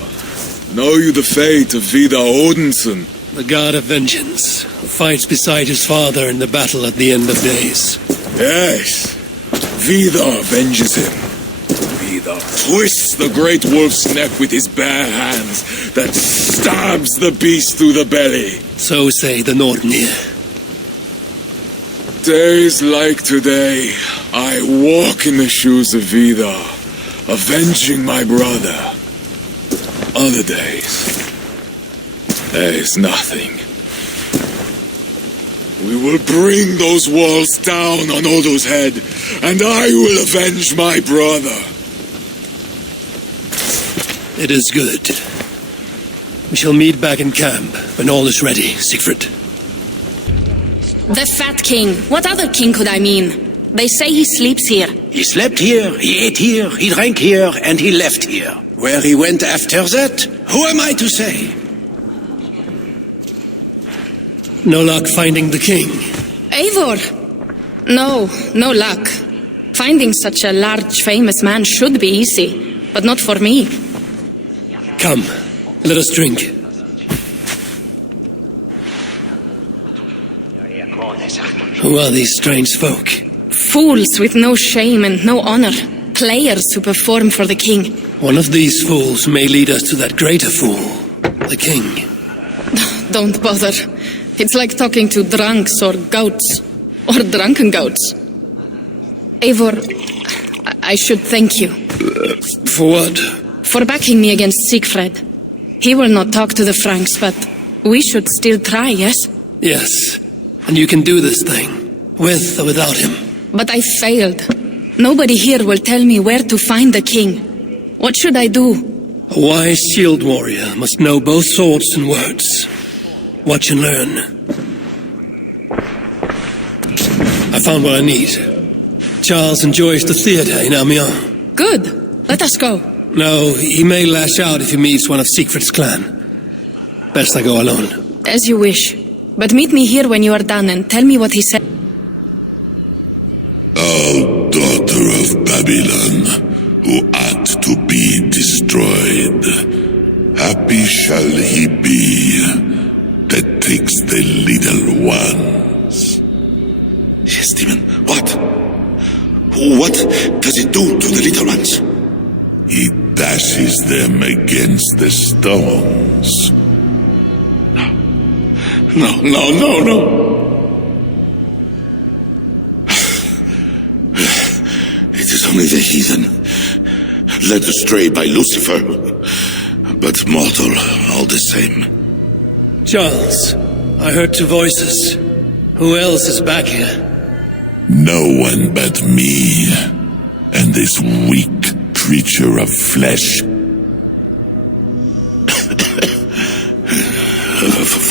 know you the fate of Vidar Odinson? The god of vengeance, who fights beside his father in the battle at the end of days. Yes. Vidar avenges him. Vidar twists the great wolf's neck with his bare hands that stabs the beast through the belly. So say the Nordnir. Days like today, I walk in the shoes of Vidar, avenging my brother. Other days, there is nothing. We will bring those walls down on Odo's head, and I will avenge my brother. It is good. We shall meet back in camp when all is ready, Siegfried. The Fat King. What other king could I mean? They say he sleeps here. He slept here, he ate here, he drank here, and he left here. Where he went after that, who am I to say? No luck finding the king. Eivor! No luck. Finding such a large, famous man should be easy, but not for me. Come, let us drink. Who are these strange folk? Fools with no shame and no honor. Players who perform for the king. One of these fools may lead us to that greater fool, the king. Don't bother. It's like talking to drunks or goats. Or drunken goats. Eivor, I should thank you. For what? For backing me against Siegfried. He will not talk to the Franks, but we should still try, yes? Yes. And you can do this thing, with or without him. But I failed. Nobody here will tell me where to find the king. What should I do? A wise shield warrior must know both swords and words. Watch and learn. I found what I need. Charles enjoys the theater in Amiens. Good. Let us go. No, he may lash out if he meets one of Siegfried's clan. Best I go alone. As you wish. But meet me here when you are done and tell me what he said. O daughter of Babylon, who ought to be destroyed, happy shall he be that takes the little ones. Yes, demon. What? What does it do to the little ones? It dashes them against the stones. No. It is only the heathen, led astray by Lucifer, but mortal all the same. Charles, I heard two voices. Who else is back here? No one but me, and this weak creature of flesh.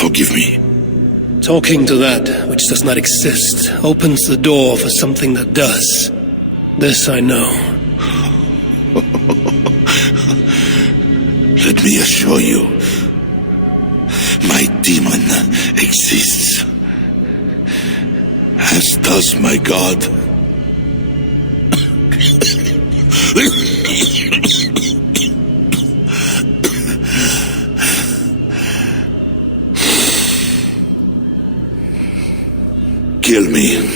Forgive me. Talking to that which does not exist opens the door for something that does. This I know. Let me assure you, my demon exists, as does my God. Kill me.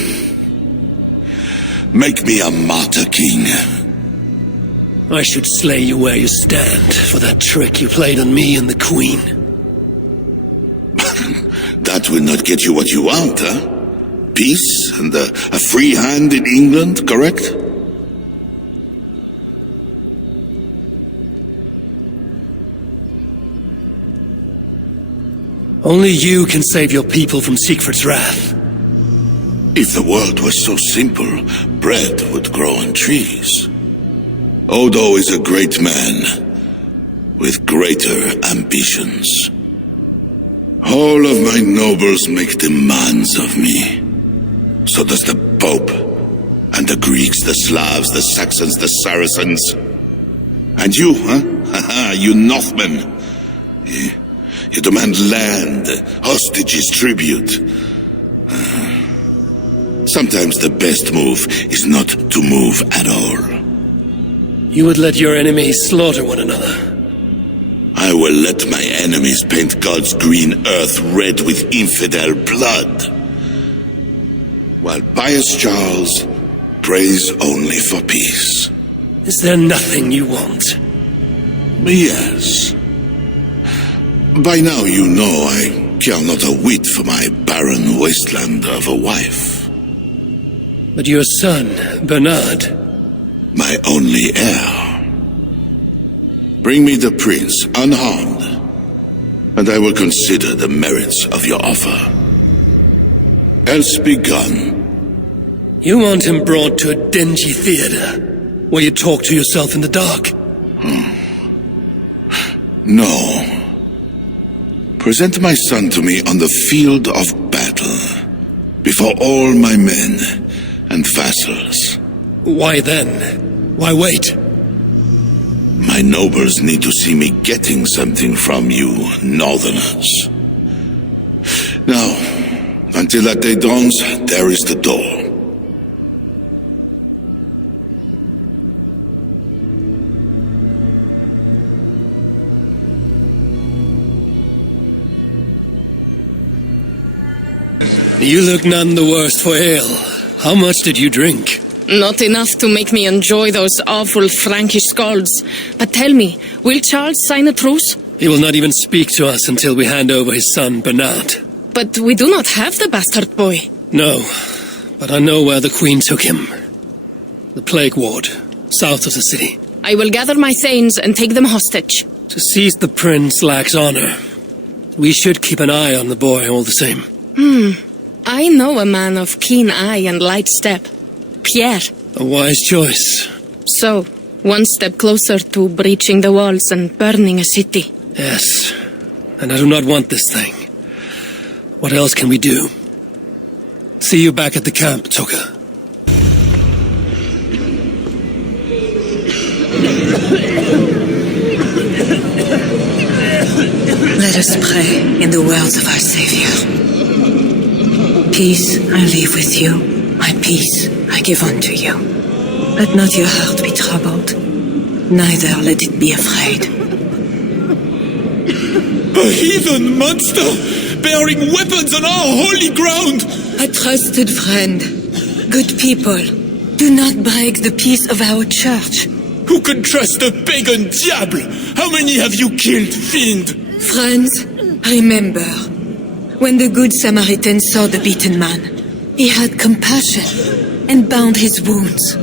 Make me a martyr. I should slay you where you stand for that trick you played on me and the Queen. That will not get you what you want, huh? Peace and a free hand in England, correct? Only you can save your people from Siegfried's wrath. If the world was so simple, bread would grow on trees. Odo is a great man, with greater ambitions. All of my nobles make demands of me. So does the Pope, and the Greeks, the Slavs, the Saxons, the Saracens. And you, huh? You Northmen. You demand land, hostages, tribute. Sometimes the best move is not to move at all. You would let your enemies slaughter one another. I will let my enemies paint God's green earth red with infidel blood. While pious Charles prays only for peace. Is there nothing you want? Yes. By now you know I care not a whit for my barren wasteland of a wife. But your son, Bernard... My only heir. Bring me the prince, unharmed, and I will consider the merits of your offer. Else be gone. You want him brought to a dingy theater, where you talk to yourself in the dark? No. Present my son to me on the field of battle, before all my men and vassals. Why then? Why wait? My nobles need to see me getting something from you, Northerners. Now, until that day dawns, there is the door. You look none the worse for ale. How much did you drink? Not enough to make me enjoy those awful Frankish skalds. But tell me, will Charles sign a truce? He will not even speak to us until we hand over his son, Bernard. But we do not have the bastard boy. No, but I know where the Queen took him. The Plague Ward, south of the city. I will gather my thanes and take them hostage. To seize the prince lacks honor. We should keep an eye on the boy all the same. I know a man of keen eye and light step. Pierre. A wise choice. So, one step closer to breaching the walls and burning a city. Yes, and I do not want this thing. What else can we do? See you back at the camp, Toka. Let us pray in the words of our Savior. Peace I leave with you, my peace I give unto you. Let not your heart be troubled, neither let it be afraid. A heathen monster, bearing weapons on our holy ground! A trusted friend, good people, do not break the peace of our church. Who can trust a pagan diable? How many have you killed, fiend? Friends, remember, when the good Samaritan saw the beaten man, he had compassion and bound his wounds.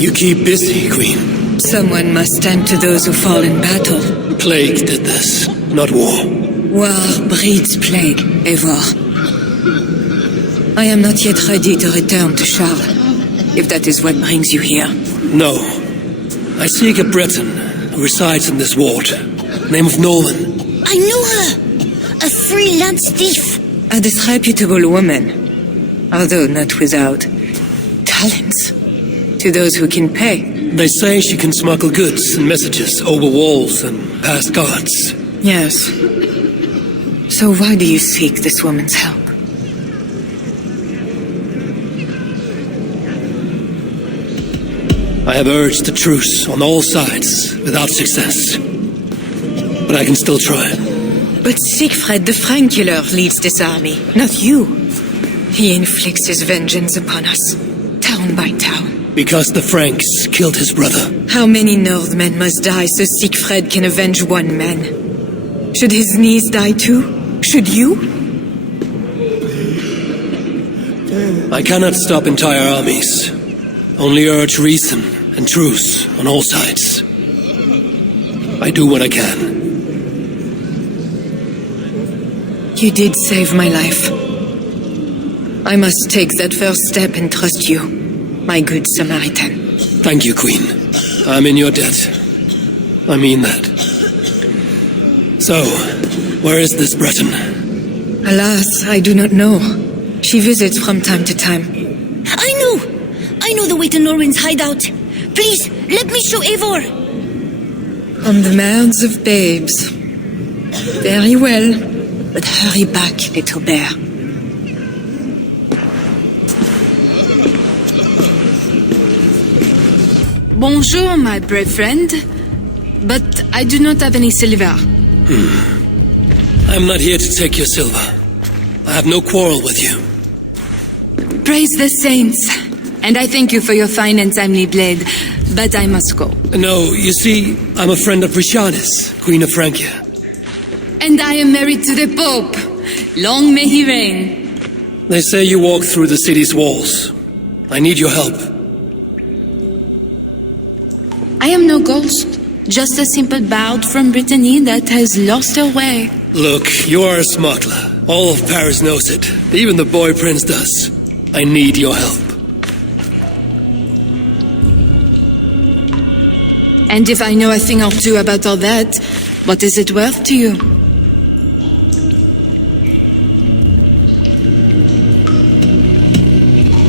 You keep busy, Queen. Someone must stand to those who fall in battle. Plague did this, not war. War breeds plague, Eivor. I am not yet ready to return to Charles, if that is what brings you here. No. I seek a Breton who resides in this ward. Name of Nolan. I know her! A freelance thief! A disreputable woman, although not without talents, to those who can pay. They say she can smuggle goods and messages over walls and past guards. Yes. So why do you seek this woman's help? I have urged a truce on all sides, without success. But I can still try. But Siegfried the Frank killer leads this army, not you. He inflicts his vengeance upon us, town by town. Because the Franks killed his brother. How many Northmen must die so Siegfried can avenge one man? Should his niece die too? Should you? I cannot stop entire armies. Only urge reason and truce on all sides. I do what I can. You did save my life. I must take that first step and trust you, my good Samaritan. Thank you, Queen. I'm in your debt. I mean that. So, where is this Breton? Alas, I do not know. She visits from time to time. I know the way to Norwin's hideout. Please, let me show Eivor. On the merds of babes. Very well, but hurry back, little bear. Bonjour, my brave friend. But I do not have any silver. I'm not here to take your silver. I have no quarrel with you. Praise the saints. And I thank you for your fine and timely blade. But I must go. No, you see, I'm a friend of Richardis, Queen of Francia. And I am married to the Pope. Long may he reign. They say you walk through the city's walls. I need your help. I am no ghost. Just a simple bard from Brittany that has lost her way. Look, you are a smuggler. All of Paris knows it. Even the boy prince does. I need your help. And if I know a thing or two about all that, what is it worth to you?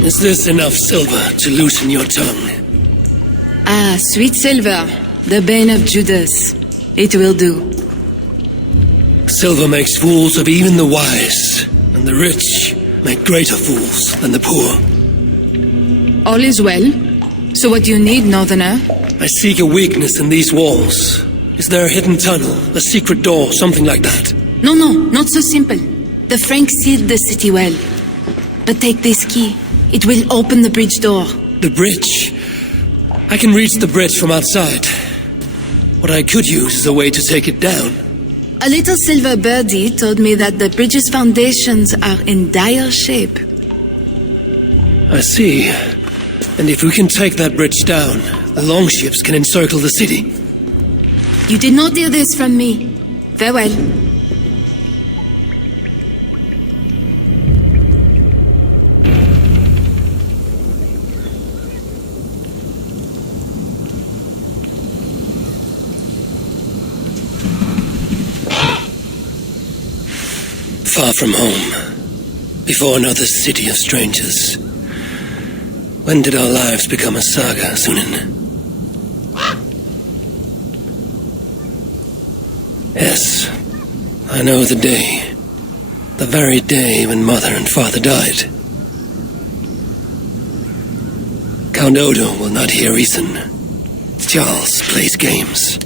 Is this enough silver to loosen your tongue? Ah, sweet silver, the bane of Judas. It will do. Silver makes fools of even the wise, and the rich make greater fools than the poor. All is well. So what do you need, Northerner? I seek a weakness in these walls. Is there a hidden tunnel, a secret door, something like that? No, not so simple. The Franks sealed the city well. But take this key. It will open the bridge door. The bridge? I can reach the bridge from outside. What I could use is a way to take it down. A little silver birdie told me that the bridge's foundations are in dire shape. I see. And if we can take that bridge down, the longships can encircle the city. You did not hear this from me. Farewell. Far from home, before another city of strangers. When did our lives become a saga, Sunan? Yes, I know the day. The very day when Mother and Father died. Count Odo will not hear reason. Charles plays games.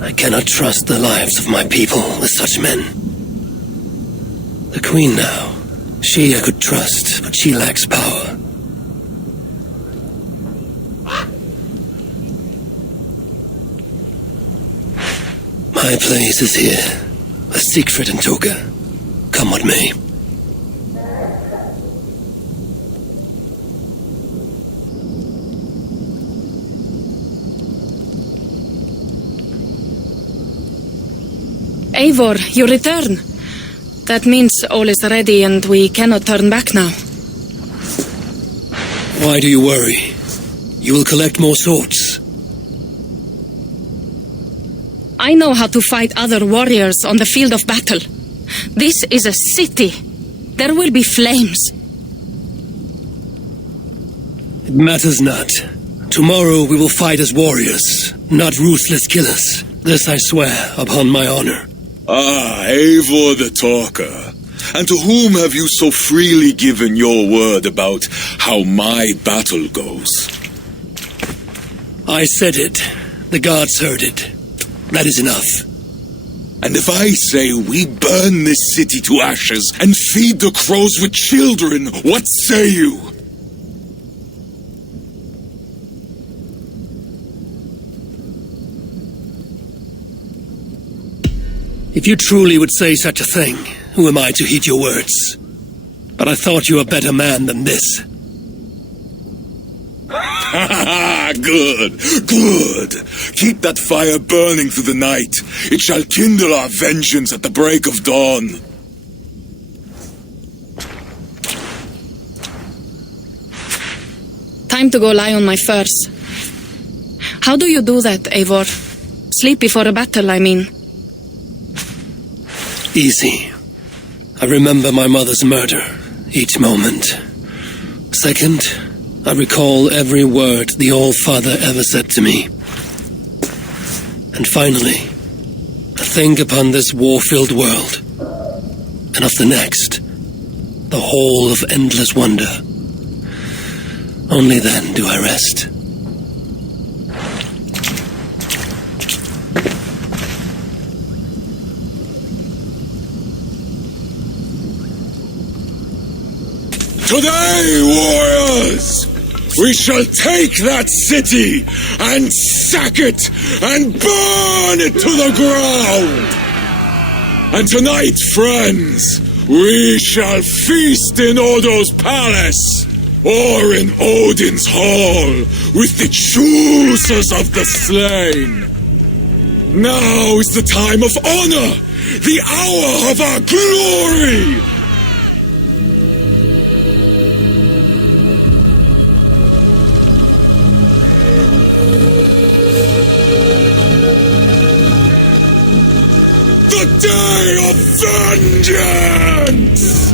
I cannot trust the lives of my people with such men. The Queen now. She I could trust, but she lacks power. My place is here, with Siegfried and Toga. Come what may. Eivor, you return. That means all is ready and we cannot turn back now. Why do you worry? You will collect more swords. I know how to fight other warriors on the field of battle. This is a city. There will be flames. It matters not. Tomorrow we will fight as warriors, not ruthless killers. This I swear upon my honor. Ah, Eivor the Talker. And to whom have you so freely given your word about how my battle goes? I said it. The gods heard it. That is enough. And if I say we burn this city to ashes and feed the crows with children, what say you? If you truly would say such a thing, who am I to heed your words? But I thought you a better man than this. Good, good. Keep that fire burning through the night. It shall kindle our vengeance at the break of dawn. Time to go lie on my furs. How do you do that, Eivor? Sleep before a battle, I mean. Easy. I remember my mother's murder, each moment. Second, I recall every word the All-Father ever said to me. And finally, I think upon this war-filled world, and of the next, the whole of endless wonder. Only then do I rest. Today, warriors, we shall take that city and sack it and burn it to the ground. And tonight, friends, we shall feast in Odo's palace or in Odin's hall with the choosers of the slain. Now is the time of honor, the hour of our glory. The day of vengeance!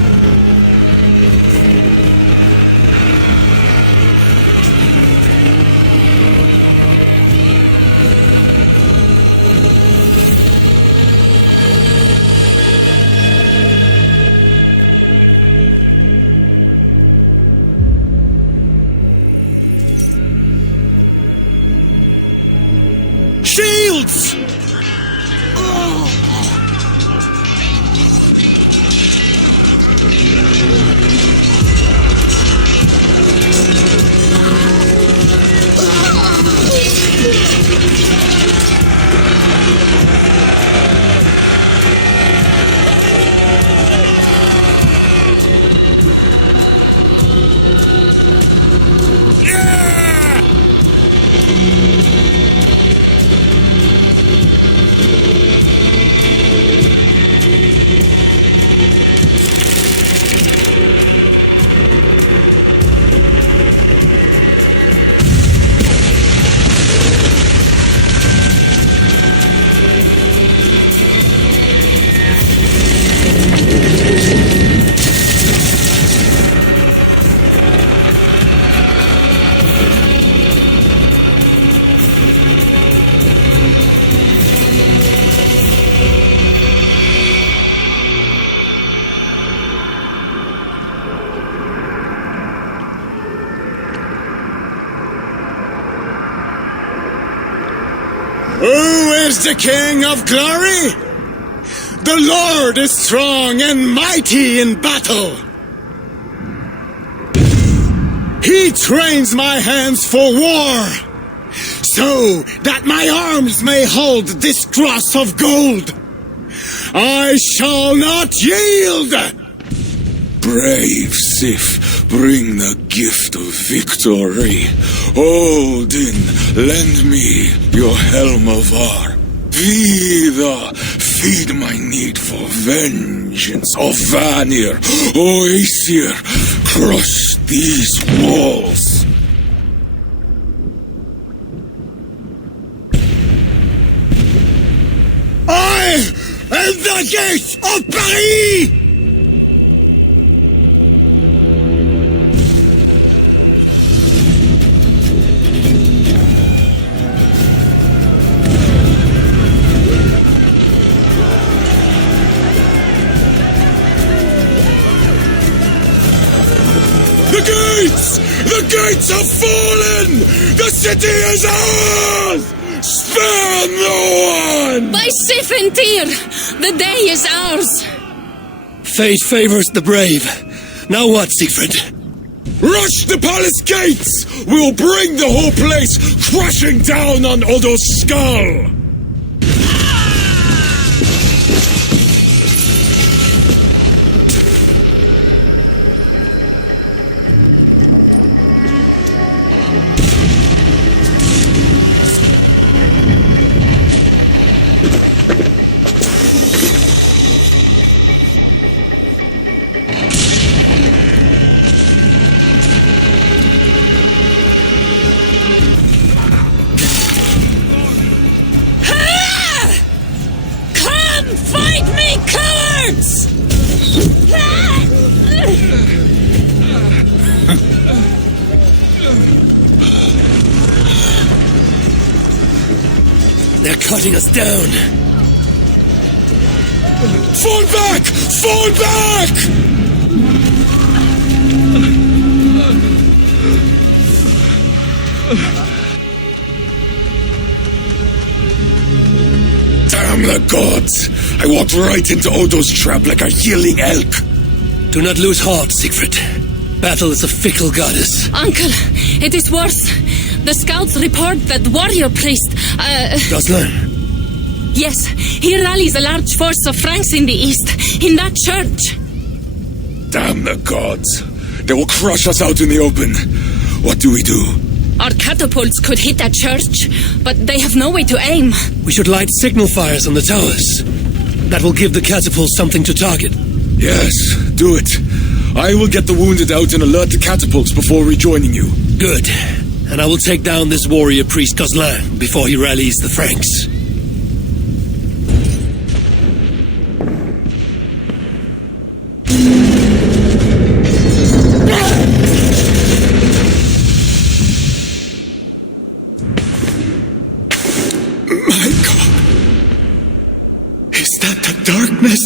Shields! Who is the King of Glory? The Lord is strong and mighty in battle. He trains my hands for war, so that my arms may hold this cross of gold. I shall not yield! Brave Sif, bring the gift of victory. Odin, lend me your helm of Ar. Vidar, feed my need for vengeance. Of Vanir, Oaesir, crush these walls. I am the gate of Paris! The gates have fallen! The city is ours! Spare no one! By Sif and Tyr, the day is ours. Fate favors the brave. Now what, Siegfried? Rush the palace gates! We'll bring the whole place crashing down on Odo's skull! They're cutting us down. Fall back! Fall back! Damn the gods! I walked right into Odo's trap like a healing elk. Do not lose heart, Siegfried. Battle is a fickle goddess. Uncle, it is worse. The scouts report that warrior priest, Gosselin? Yes, he rallies a large force of Franks in the east, in that church. Damn the gods. They will crush us out in the open. What do we do? Our catapults could hit that church, but they have no way to aim. We should light signal fires on the towers. That will give the catapults something to target. Yes, do it. I will get the wounded out and alert the catapults before rejoining you. Good. And I will take down this warrior priest Gosselin before he rallies the Franks. My God. Is that the darkness?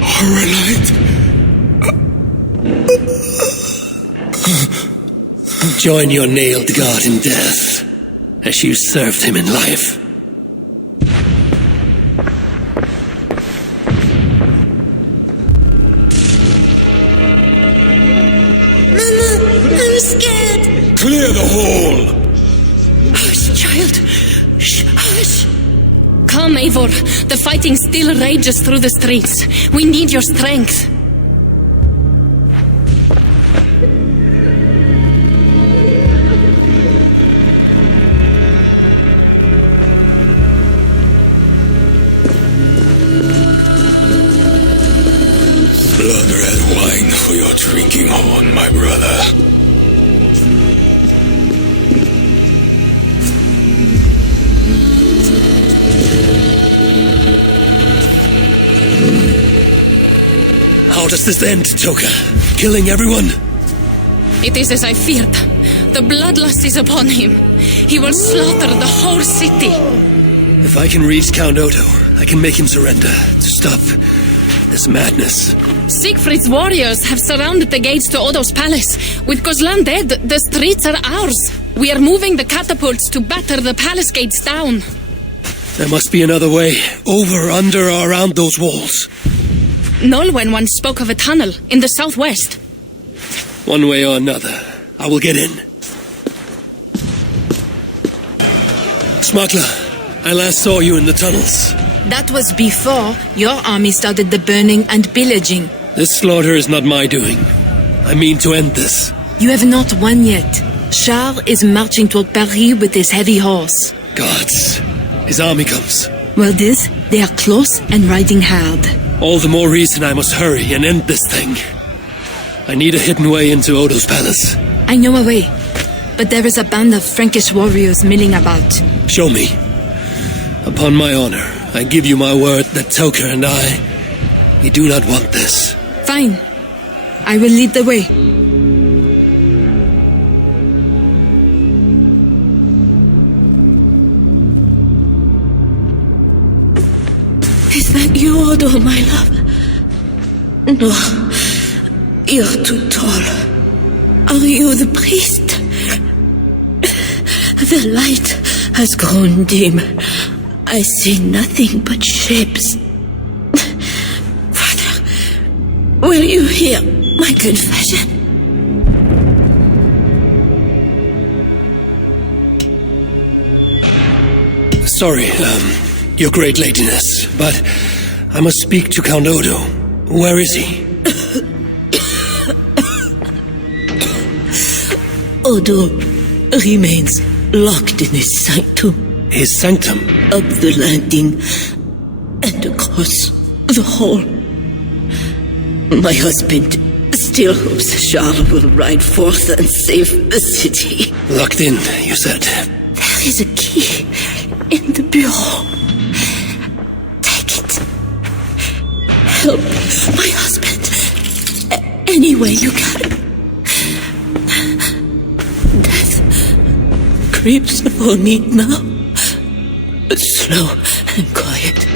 Or a light? Join your nailed god in death, as you served him in life. Mama, I'm scared. Clear the hall! Hush, child. Shh, hush. Come, Eivor. The fighting still rages through the streets. We need your strength. Blood-red wine for your drinking horn, my brother. How does this end, Toka? Killing everyone? It is as I feared. The bloodlust is upon him. He will slaughter the whole city. If I can reach Count Odo, I can make him surrender to stop this madness. Siegfried's warriors have surrounded the gates to Odo's palace. With Goslan dead, the streets are ours. We are moving the catapults to batter the palace gates down. There must be another way. Over, under, or around those walls. Nolwenn once spoke of a tunnel in the southwest. One way or another, I will get in. Smuggler, I last saw you in the tunnels. That was before your army started the burning and pillaging. This slaughter is not my doing. I mean to end this. You have not won yet. Charles is marching toward Paris with his heavy horse. Gods, his army comes. Well, they are close and riding hard. All the more reason I must hurry and end this thing. I need a hidden way into Odo's palace. I know a way, but there is a band of Frankish warriors milling about. Show me. Upon my honor, I give you my word that Toka and we do not want this. Fine. I will lead the way. Is that you, Odo, my love? No. You're too tall. Are you the priest? The light has grown dim. I see nothing but shapes. Father, will you hear my confession? Sorry, your great ladiness, but I must speak to Count Odo. Where is he? Odo remains locked in his sanctum. His sanctum? Up the landing and across the hall. My husband still hopes Charles will ride forth and save the city. Locked in, you said? There is a key in the bureau. Take it. Help my husband any way you can. Death creeps upon me now, slow and quiet,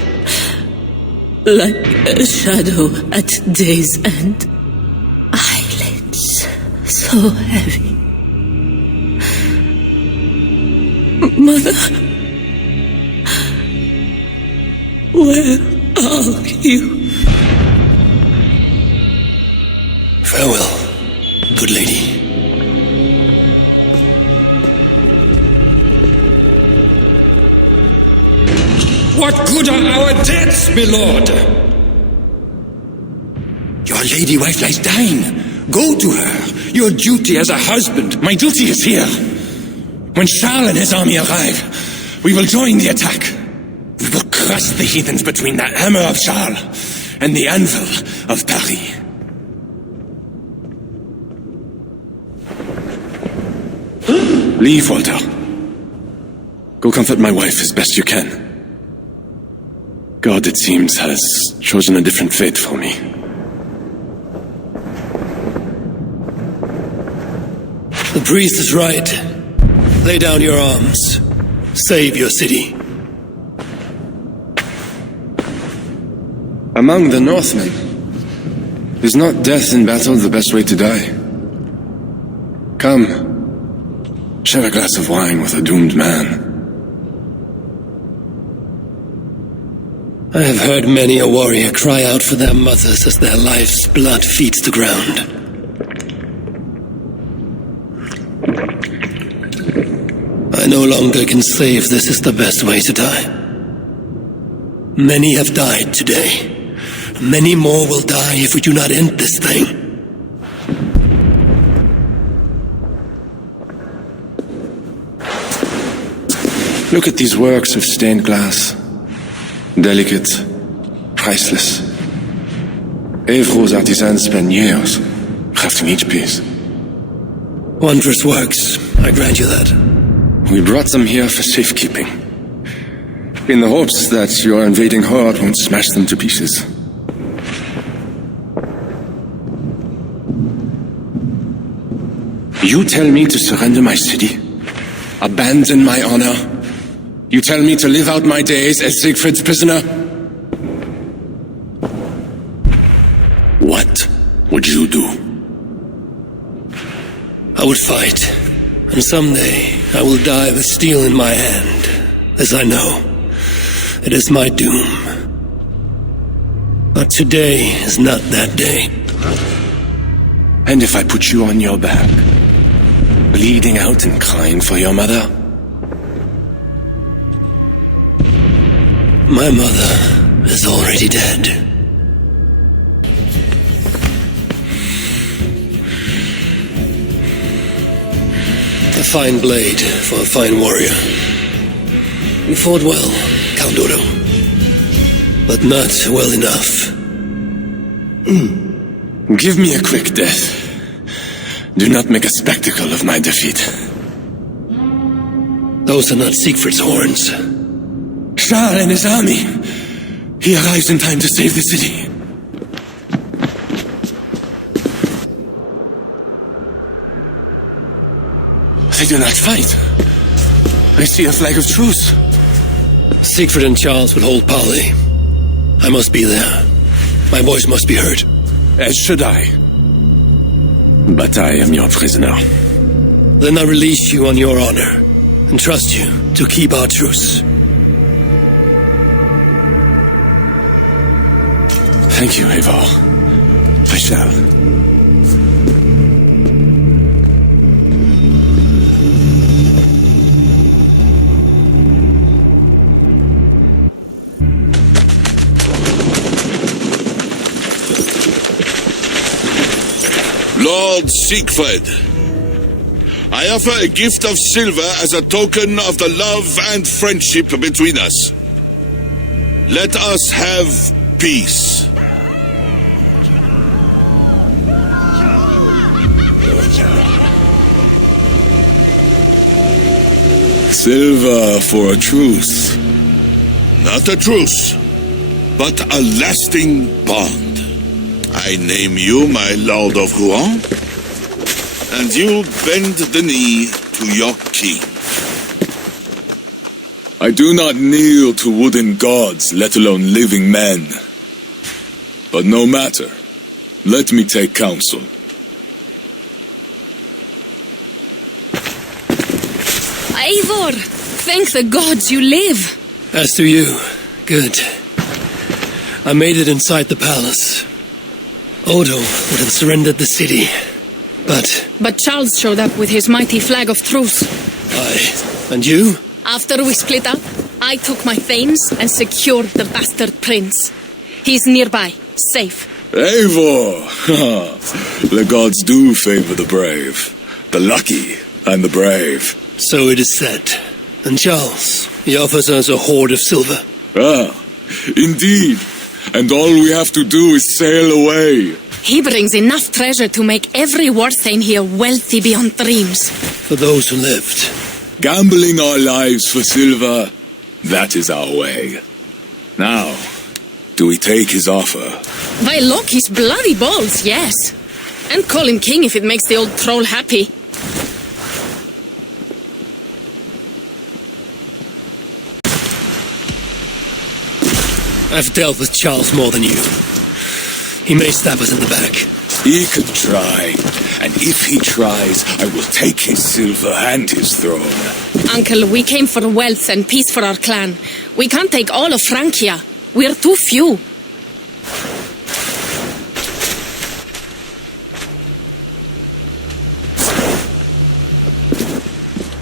like a shadow at day's end. Eyelids so heavy. Mother, where are you? Farewell, good lady. What good are our deaths, my lord? Your lady wife lies dying. Go to her. Your duty as a husband. My duty is here. When Charles and his army arrive, we will join the attack. We will crush the heathens between the hammer of Charles and the anvil of Paris. Leave, Walter. Go comfort my wife as best you can. God, it seems, has chosen a different fate for me. The priest is right. Lay down your arms. Save your city. Among the Northmen, is not death in battle the best way to die? Come, share a glass of wine with a doomed man. I have heard many a warrior cry out for their mothers as their life's blood feeds the ground. I no longer can say if this is the best way to die. Many have died today. Many more will die if we do not end this thing. Look at these works of stained glass. Delicate, priceless. Evro's artisans spend years crafting each piece. Wondrous works, I grant you that. We brought them here for safekeeping, in the hopes that your invading horde won't smash them to pieces. You tell me to surrender my city, abandon my honor. You tell me to live out my days as Siegfried's prisoner? What would you do? I would fight, and someday I will die with steel in my hand, as I know it is my doom. But today is not that day. And if I put you on your back, bleeding out and crying for your mother? My mother is already dead. A fine blade for a fine warrior. You fought well, Count Odo. But not well enough. Give me a quick death. Do not make a spectacle of my defeat. Those are not Siegfried's horns. Charles and his army. He arrives in time to save the city. They do not fight. I see a flag of truce. Siegfried and Charles would hold parley. I must be there. My voice must be heard. As should I. But I am your prisoner. Then I release you on your honor. and trust you to keep our truce. Thank you, Eivor. I shall. Lord Siegfried, I offer a gift of silver as a token of the love and friendship between us. Let us have peace. Silver for a truce. Not a truce, but a lasting bond. I name you my Lord of Rouen, and you bend the knee to your king. I do not kneel to wooden gods, let alone living men. But no matter. Let me take counsel. Eivor, thank the gods you live. As do you. Good. I made it inside the palace. Odo would have surrendered the city, But Charles showed up with his mighty flag of truce. Aye. And you? After we split up, I took my thanes and secured the bastard prince. He's nearby, safe. Eivor! The gods do favor the brave, the lucky, and the brave. So it is said. And Charles, he offers us a hoard of silver. Ah, indeed. And all we have to do is sail away. He brings enough treasure to make every Warthane here wealthy beyond dreams. For those who lived. Gambling our lives for silver, that is our way. Now, do we take his offer? By Loki's bloody balls, yes. And call him king if it makes the old troll happy. I've dealt with Charles more than you. He may stab us in the back. He could try. And if he tries, I will take his silver and his throne. Uncle, we came for wealth and peace for our clan. We can't take all of Francia. We're too few.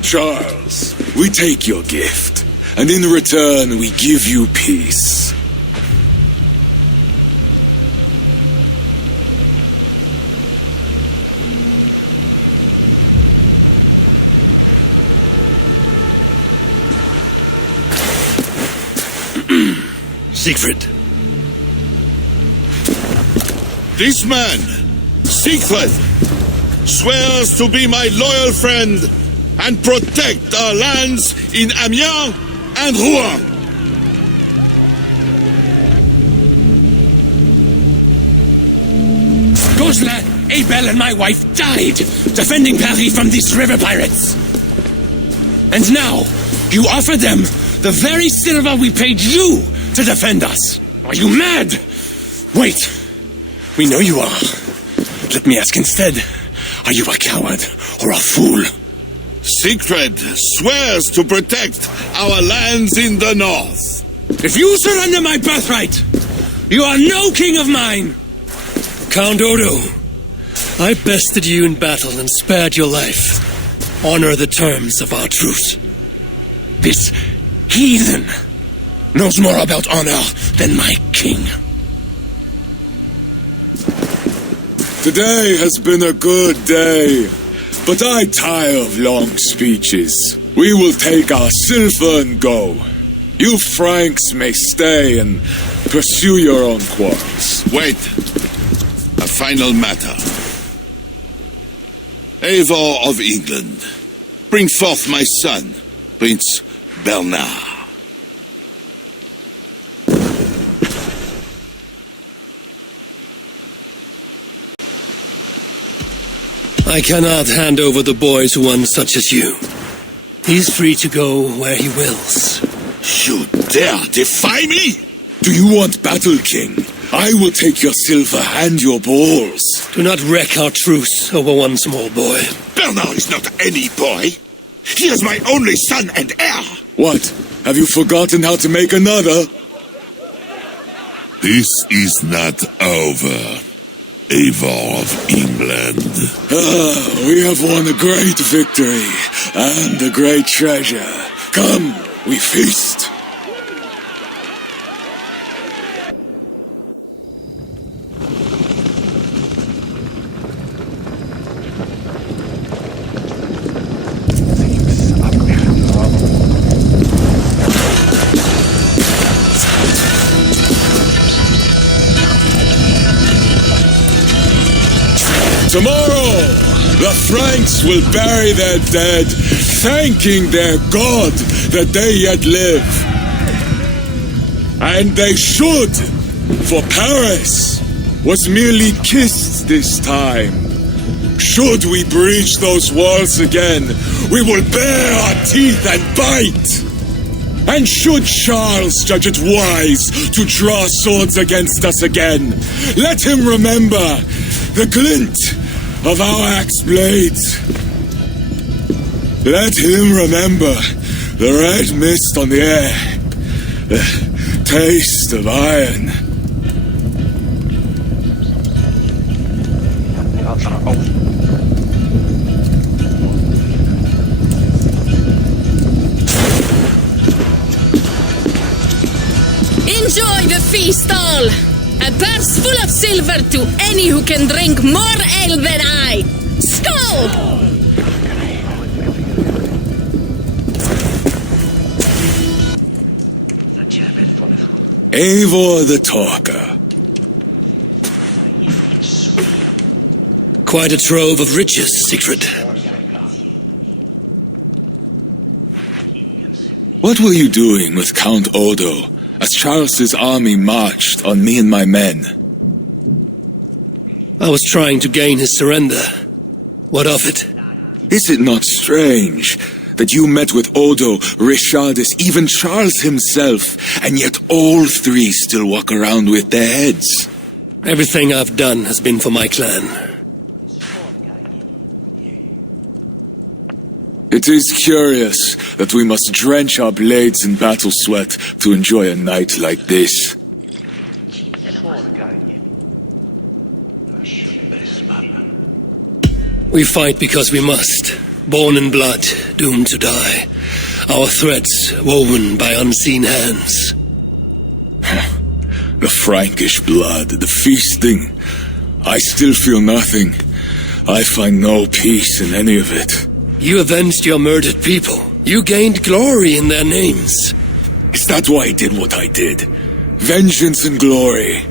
Charles, we take your gift, and in return we give you peace. Siegfried. This man, Siegfried, swears to be my loyal friend and protect our lands in Amiens and Rouen. Gosselin, Abel and my wife died defending Paris from these river pirates. And now, you offer them the very silver we paid you to defend us. Are you mad? Wait. We know you are. Let me ask instead. Are you a coward or a fool? Siegfried swears to protect our lands in the north. If you surrender my birthright, you are no king of mine. Count Odo, I bested you in battle and spared your life. Honor the terms of our truce. This heathen knows more about honor than my king. Today has been a good day, but I tire of long speeches. We will take our silver and go. You Franks may stay and pursue your own quarrels. Wait. A final matter. Eivor of England, bring forth my son, Prince Bernard. I cannot hand over the boy to one such as you. He's free to go where he wills. You dare defy me? Do you want battle, King? I will take your silver and your balls. Do not wreck our truce over one small boy. Bernard is not any boy. He is my only son and heir! What? Have you forgotten how to make another? This is not over, Eivor of England. We have won a great victory and a great treasure. Come, we feast. Tomorrow, the Franks will bury their dead, thanking their God that they yet live. And they should, for Paris was merely kissed this time. Should we breach those walls again, we will bare our teeth and bite. And should Charles judge it wise to draw swords against us again, let him remember the glint of our axe blades. Let him remember the red mist on the air, the taste of iron. Enjoy the feast all! A purse full of silver to any who can drink more ale than I! Skål! Eivor the Talker. Quite a trove of riches, Siegfried. What were you doing with Count Odo as Charles's army marched on me and my men? I was trying to gain his surrender. What of it? Is it not strange that you met with Odo, Richardus, even Charles himself, and yet all three still walk around with their heads? Everything I've done has been for my clan. It is curious that we must drench our blades in battle sweat to enjoy a night like this. We fight because we must. Born in blood, doomed to die. Our threads woven by unseen hands. The Frankish blood, the feasting. I still feel nothing. I find no peace in any of it. You avenged your murdered people. You gained glory in their names. Is that why I did what I did? Vengeance and glory.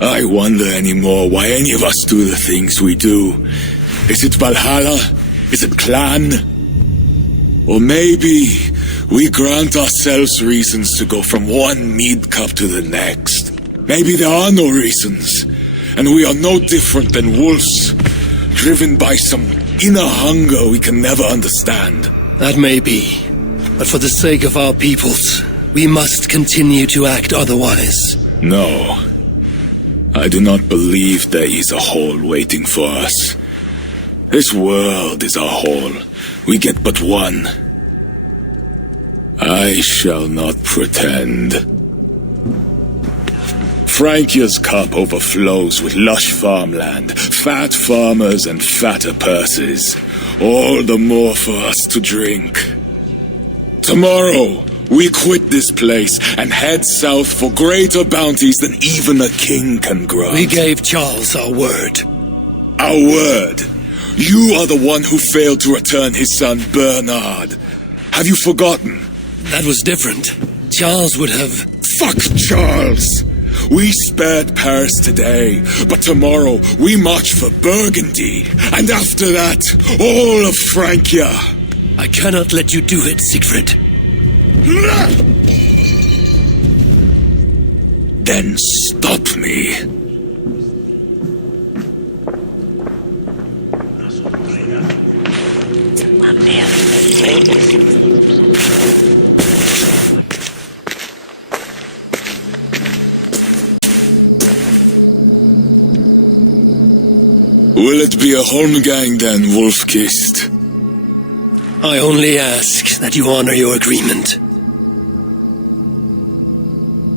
I wonder anymore why any of us do the things we do. Is it Valhalla? Is it clan? Or maybe we grant ourselves reasons to go from one mead cup to the next. Maybe there are no reasons, and we are no different than wolves, driven by some inner hunger we can never understand. That may be, but for the sake of our peoples, we must continue to act otherwise. No, I do not believe there is a hole waiting for us. This world is our hole. We get but one. I shall not pretend. Frankia's cup overflows with lush farmland, fat farmers and fatter purses. All the more for us to drink. Tomorrow, we quit this place and head south for greater bounties than even a king can grant. We gave Charles our word. Our word? You are the one who failed to return his son Bernard. Have you forgotten? That was different. Charles would have... Fuck Charles! We spared Paris today, but tomorrow we march for Burgundy, and after that, all of Francia. I cannot let you do it, Siegfried. Then stop me. Will it be a Holmgang then, Wolf-kissed? I only ask that you honor your agreement.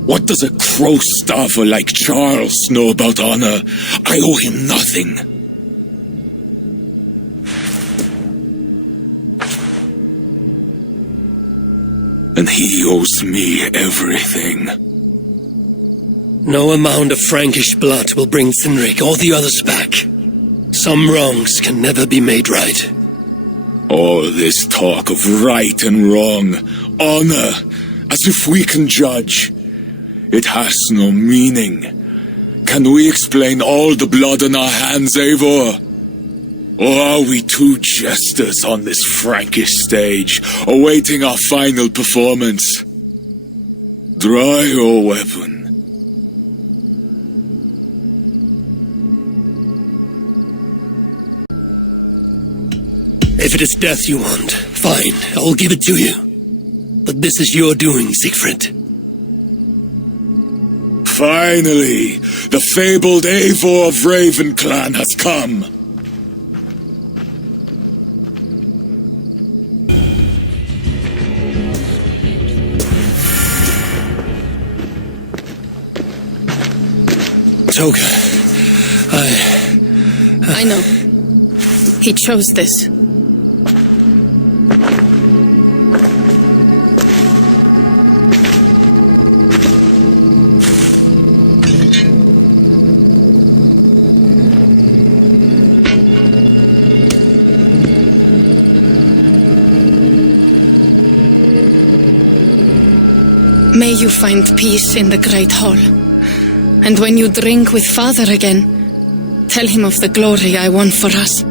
What does a crow staffer like Charles know about honor? I owe him nothing. And he owes me everything. No amount of Frankish blood will bring Cynric or the others back. Some wrongs can never be made right. All this talk of right and wrong, honor, as if we can judge. It has no meaning. Can we explain all the blood on our hands, Eivor? Or are we two jesters on this Frankish stage, awaiting our final performance? Draw your weapon. If it is death you want, fine, I will give it to you. But this is your doing, Siegfried. Finally, the fabled Eivor of Raven Clan has come. Toga, I know. He chose this. May you find peace in the Great Hall. And when you drink with Father again, tell him of the glory I won for us.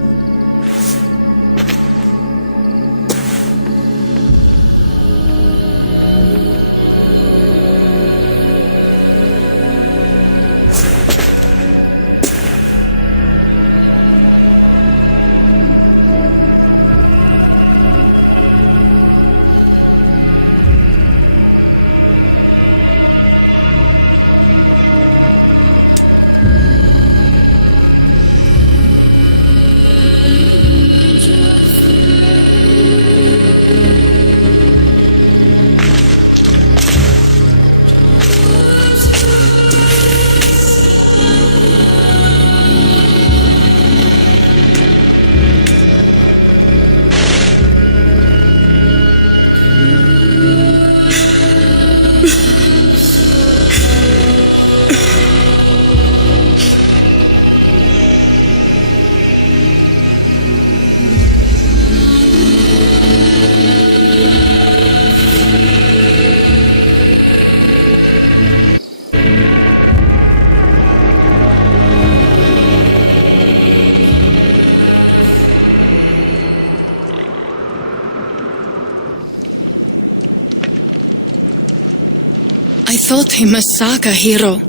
I thought him a saga hero,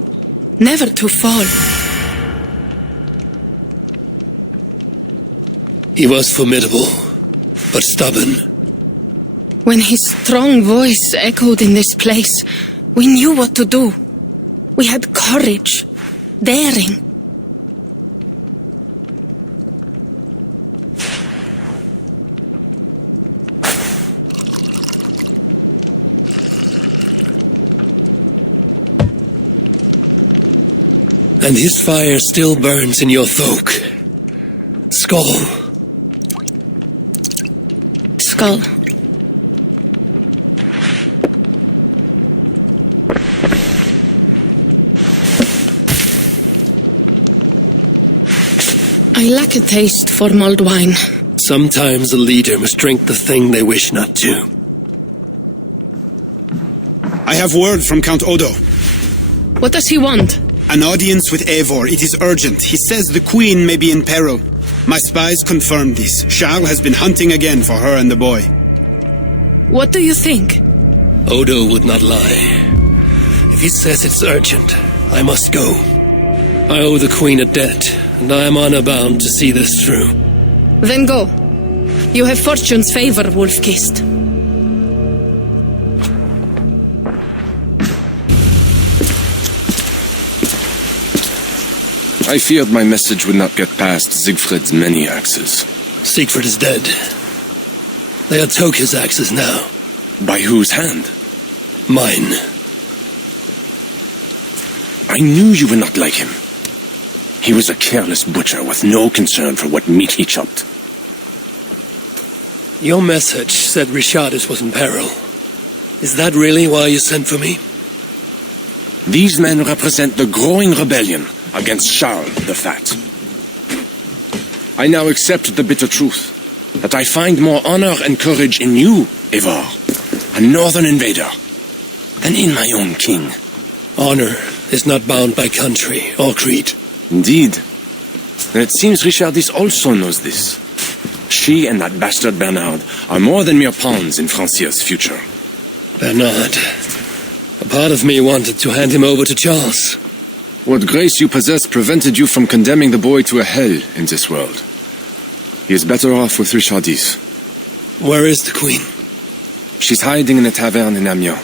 never to fall. he was formidable, but stubborn. When his strong voice echoed in this place, we knew what to do. We had courage, daring. And his fire still burns in your folk. Skull. Skull. I lack a taste for mulled wine. Sometimes a leader must drink the thing they wish not to. I have word from Count Odo. What does he want? An audience with Eivor. It is urgent. He says the queen may be in peril. My spies confirmed this. Charles has been hunting again for her and the boy. What do you think? Odo would not lie. If he says it's urgent, I must go. I owe the queen a debt, and I am honor-bound to see this through. Then go. You have fortune's favor, Wolf-Kissed. I feared my message would not get past Siegfried's many axes. Siegfried is dead. They are Toka's axes now. By whose hand? Mine. I knew you were not like him. He was a careless butcher with no concern for what meat he chopped. Your message said Richardis was in peril. Is that really why you sent for me? These men represent the growing rebellion against Charles the Fat. I now accept the bitter truth that I find more honor and courage in you, Eivor, a northern invader, than in my own king. Honor is not bound by country or creed. Indeed. And it seems Richardis also knows this. She and that bastard Bernard are more than mere pawns in Francia's future. Bernard. A part of me wanted to hand him over to Charles. What grace you possess prevented you from condemning the boy to a hell in this world. He is better off with Richardis. Where is the Queen? She's hiding in a tavern in Amiens,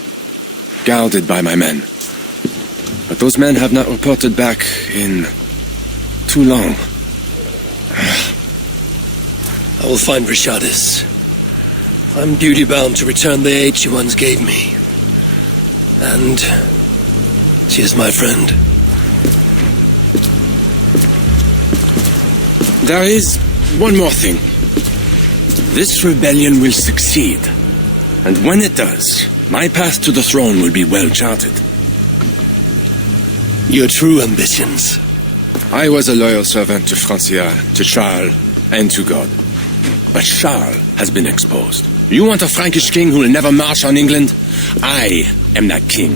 guarded by my men. But those men have not reported back in too long. I will find Richardis. I'm duty-bound to return the aid she once gave me. And she is my friend. There is one more thing. This rebellion will succeed. And when it does, my path to the throne will be well charted. Your true ambitions. I was a loyal servant to Francia, to Charles, and to God. But Charles has been exposed. You want a Frankish king who will never march on England? I am that king.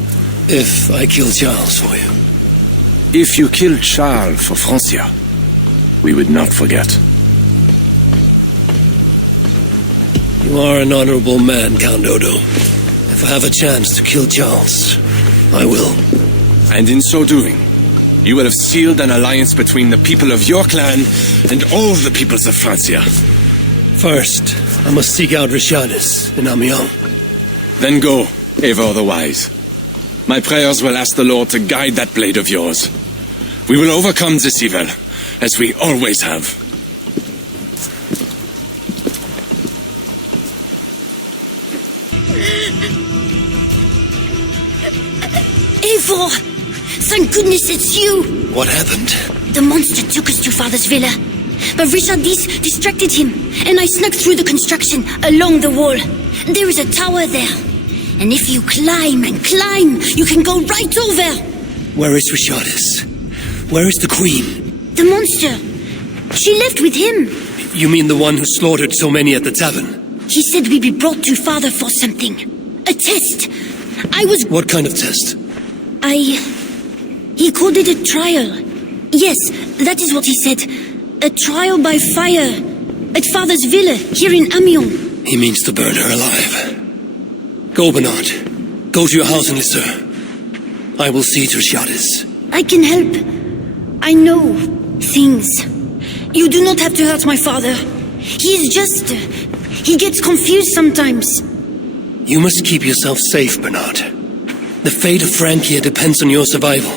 If I kill Charles for you. If you killed Charles for Francia, we would not forget. You are an honorable man, Count Odo. If I have a chance to kill Charles, I will. And in so doing, you will have sealed an alliance between the people of your clan and all the peoples of Francia. First, I must seek out Richardis in Amiens. Then go, Eivor the Wise. My prayers will ask the Lord to guide that blade of yours. We will overcome this evil, as we always have. Eivor! Thank goodness it's you! What happened? The monster took us to Father's villa. But Richardis distracted him, and I snuck through the construction along the wall. There is a tower there. And if you climb and climb, you can go right over. Where is Richardis? Where is the Queen? The monster. She left with him. You mean the one who slaughtered so many at the tavern? He said we'd be brought to Father for something. A test. What kind of test? He called it a trial. Yes, that is what he said. A trial by fire. At Father's villa, here in Amiens. He means to burn her alive. Go, Bernard. Go to your house in Lisseur. I will see to Richardis. I can help. I know things. You do not have to hurt my father. He is just... he gets confused sometimes. You must keep yourself safe, Bernard. The fate of Francia depends on your survival.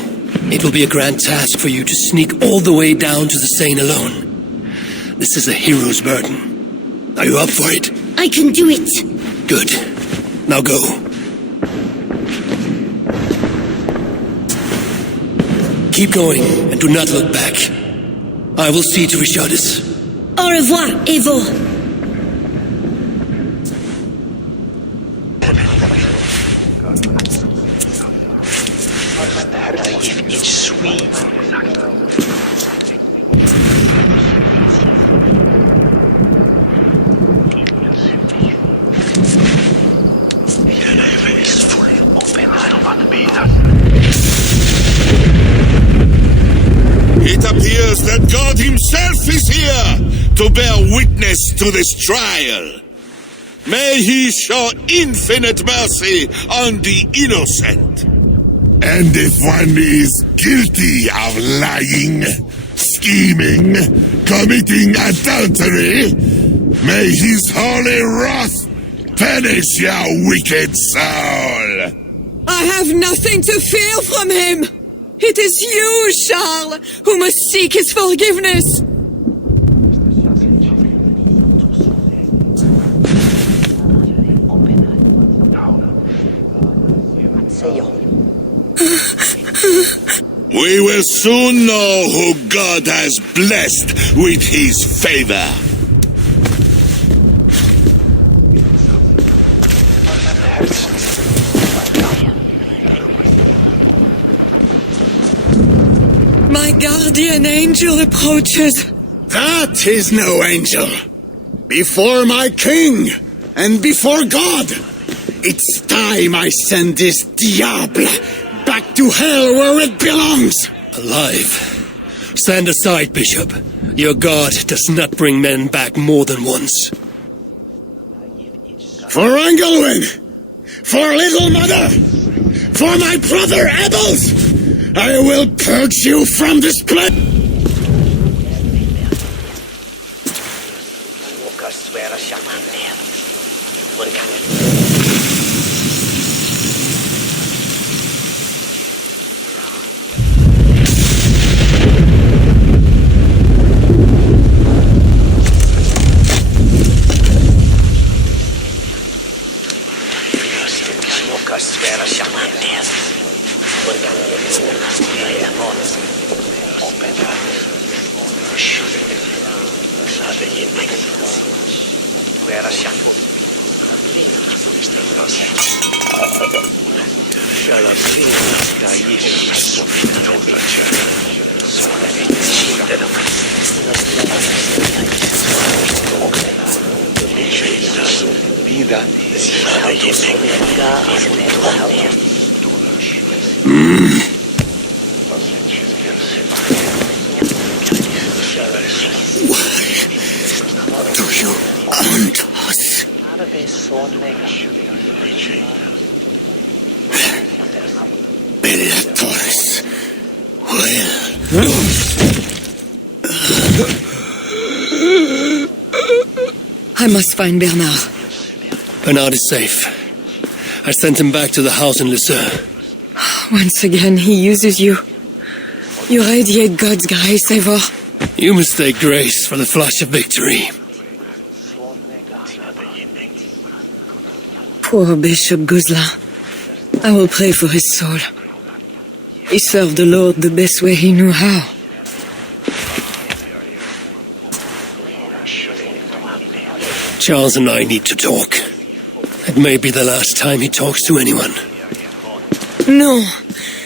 It will be a grand task for you to sneak all the way down to the Seine alone. This is a hero's burden. Are you up for it? I can do it. Good. Now go. Keep going, and do not look back. I will see to Richardis. Au revoir, Eivor. It appears that God himself is here to bear witness to this trial. May he show infinite mercy on the innocent. And if one is guilty of lying, scheming, committing adultery, may his holy wrath punish your wicked soul. I have nothing to fear from him. It is you, Charles, who must seek his forgiveness. We will soon know who God has blessed with his favor. My guardian angel approaches. That is no angel. Before my king and before God, it's time I send this diable back to hell where it belongs. Alive. Stand aside, Bishop. Your God does not bring men back more than once. For Engelwin, for Little Mother, for my brother Abel's, I will purge you from this place. I must find Bernard. Bernard is safe. I sent him back to the house in Lucerne. Once again, he uses you. You radiate God's grace, Eivor. You mistake grace for the flash of victory. Poor Bishop Guzla. I will pray for his soul. He served the Lord the best way he knew how. Charles and I need to talk. It may be the last time he talks to anyone. No.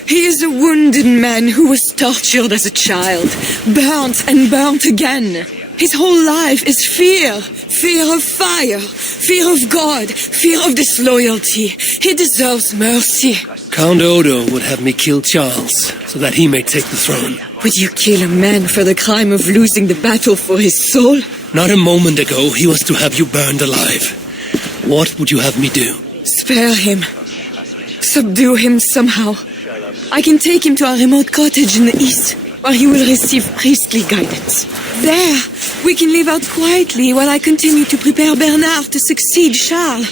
He is a wounded man who was tortured as a child, burnt and burnt again. His whole life is fear. Fear of fire. Fear of God. Fear of disloyalty. He deserves mercy. Count Odo would have me kill Charles, so that he may take the throne. Would you kill a man for the crime of losing the battle for his soul? Not a moment ago, he was to have you burned alive. What would you have me do? Spare him. Subdue him somehow. I can take him to a remote cottage in the east, where he will receive priestly guidance. There, we can live out quietly while I continue to prepare Bernard to succeed Charles.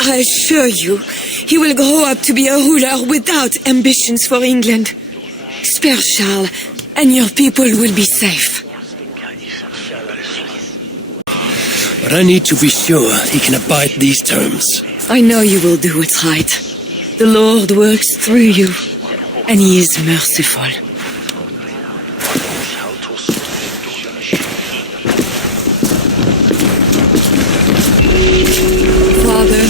I assure you, he will grow up to be a ruler without ambitions for England. Spare Charles, and your people will be safe. But I need to be sure he can abide these terms. I know you will do what's right. The Lord works through you, and he is merciful. Father,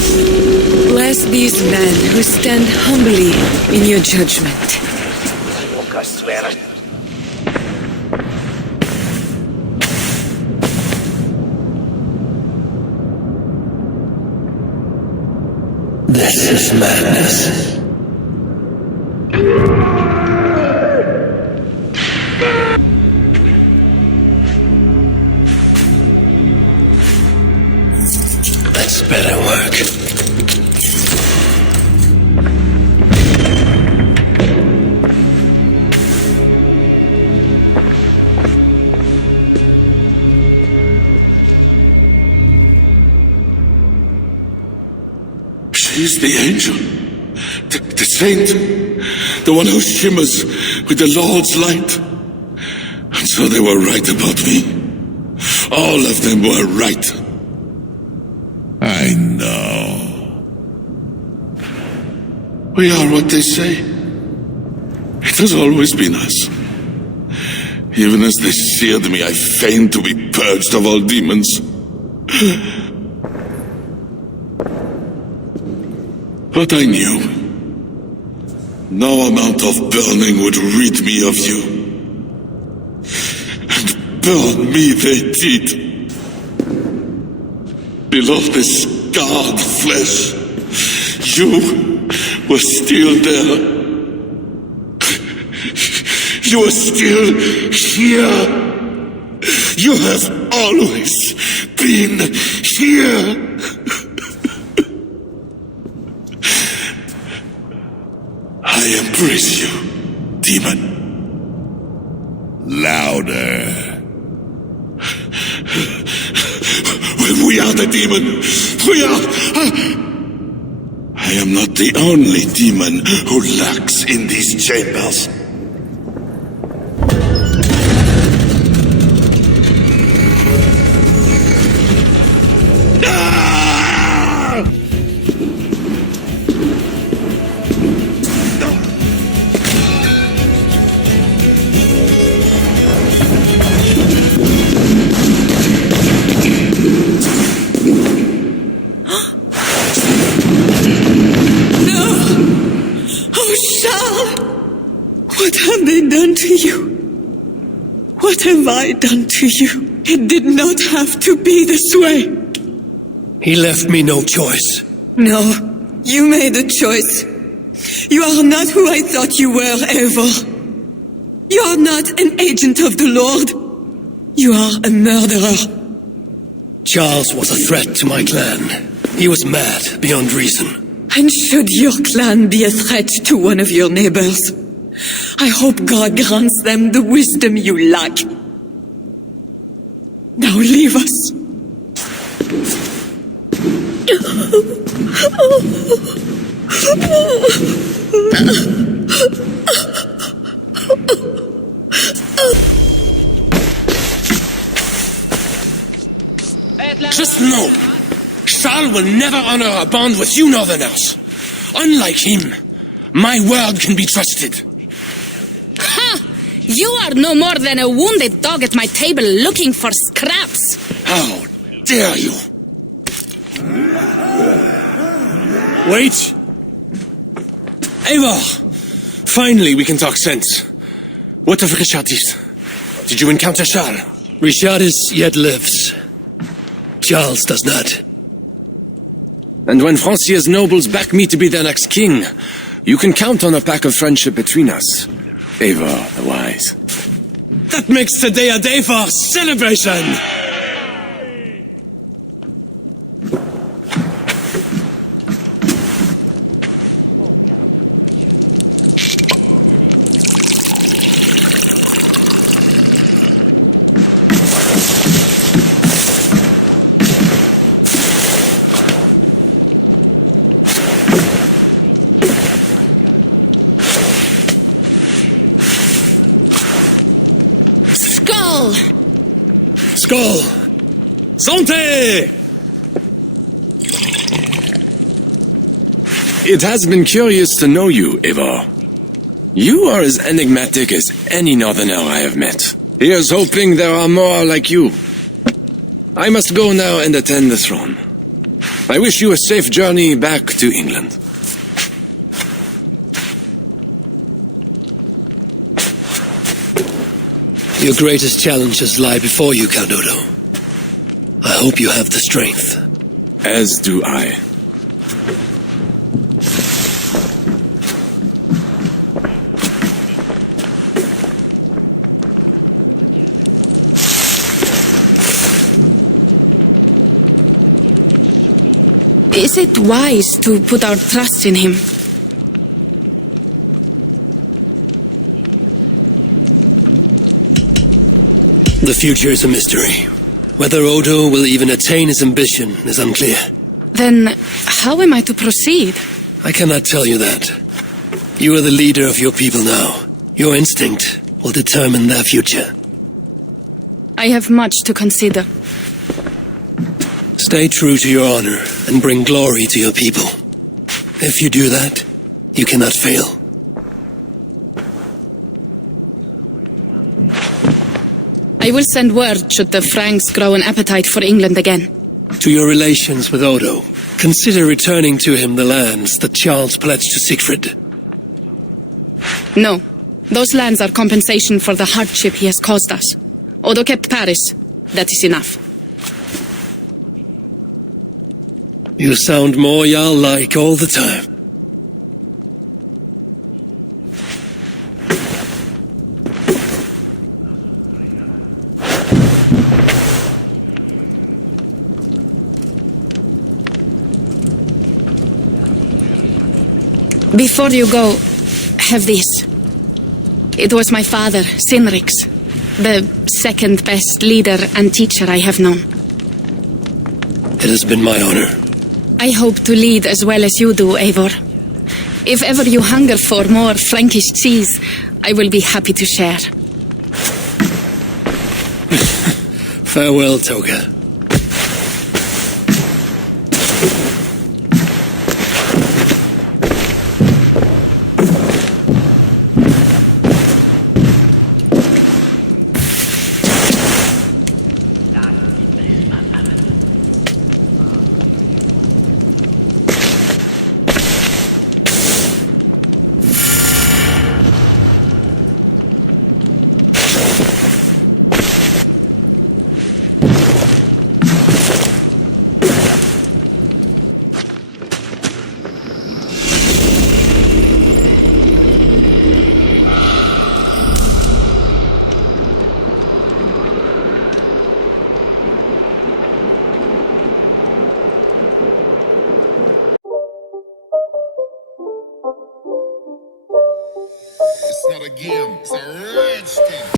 bless these men who stand humbly in your judgment. This is madness. That's better work. She's the angel, the saint, the one who shimmers with the Lord's light. And so they were right about me. All of them were right. I know. We are what they say. It has always been us. Even as they seared me, I feigned to be purged of all demons. But I knew no amount of burning would rid me of you. And burn me they did. Below the scarred flesh, you were still there. You are still here. You have always been here. I embrace you, demon. Louder. We are the demon. We are... I am not the only demon who lurks in these chambers. What have I done to you? It did not have to be this way. He left me no choice. No, you made a choice. You are not who I thought you were ever. You are not an agent of the Lord. You are a murderer. Charles was a threat to my clan. He was mad beyond reason. And should your clan be a threat to one of your neighbors, I hope God grants them the wisdom you lack. Now leave us. Just know, Charles will never honor a bond with you Northerners. Unlike him, my word can be trusted. Ha! You are no more than a wounded dog at my table looking for scraps. How dare you? Wait! Eivor! Finally we can talk sense. What of Richardis? Did you encounter Charles? Richardis yet lives. Charles does not. And when Francia's nobles back me to be their next king, you can count on a pact of friendship between us. Eivor the Wise. That makes today a day for celebration! Skull! Santé! It has been curious to know you, Eivor. You are as enigmatic as any Northerner I have met. Here's hoping there are more like you. I must go now and attend the throne. I wish you a safe journey back to England. Your greatest challenges lie before you, Count Odo. I hope you have the strength. As do I. Is it wise to put our trust in him? The future is a mystery. Whether Odo will even attain his ambition is unclear. Then how am I to proceed? I cannot tell you that. You are the leader of your people now. Your instinct will determine their future. I have much to consider. Stay true to your honor and bring glory to your people. If you do that, you cannot fail. I will send word should the Franks grow an appetite for England again. To your relations with Odo, consider returning to him the lands that Charles pledged to Siegfried. No. Those lands are compensation for the hardship he has caused us. Odo kept Paris. That is enough. You sound more Jarl-like all the time. Before you go, have this. It was my father, Cynric's, the second best leader and teacher I have known. It has been my honor. I hope to lead as well as you do, Eivor. If ever you hunger for more Frankish cheese, I will be happy to share. Farewell, Toga. It's not a game, it's a rich thing.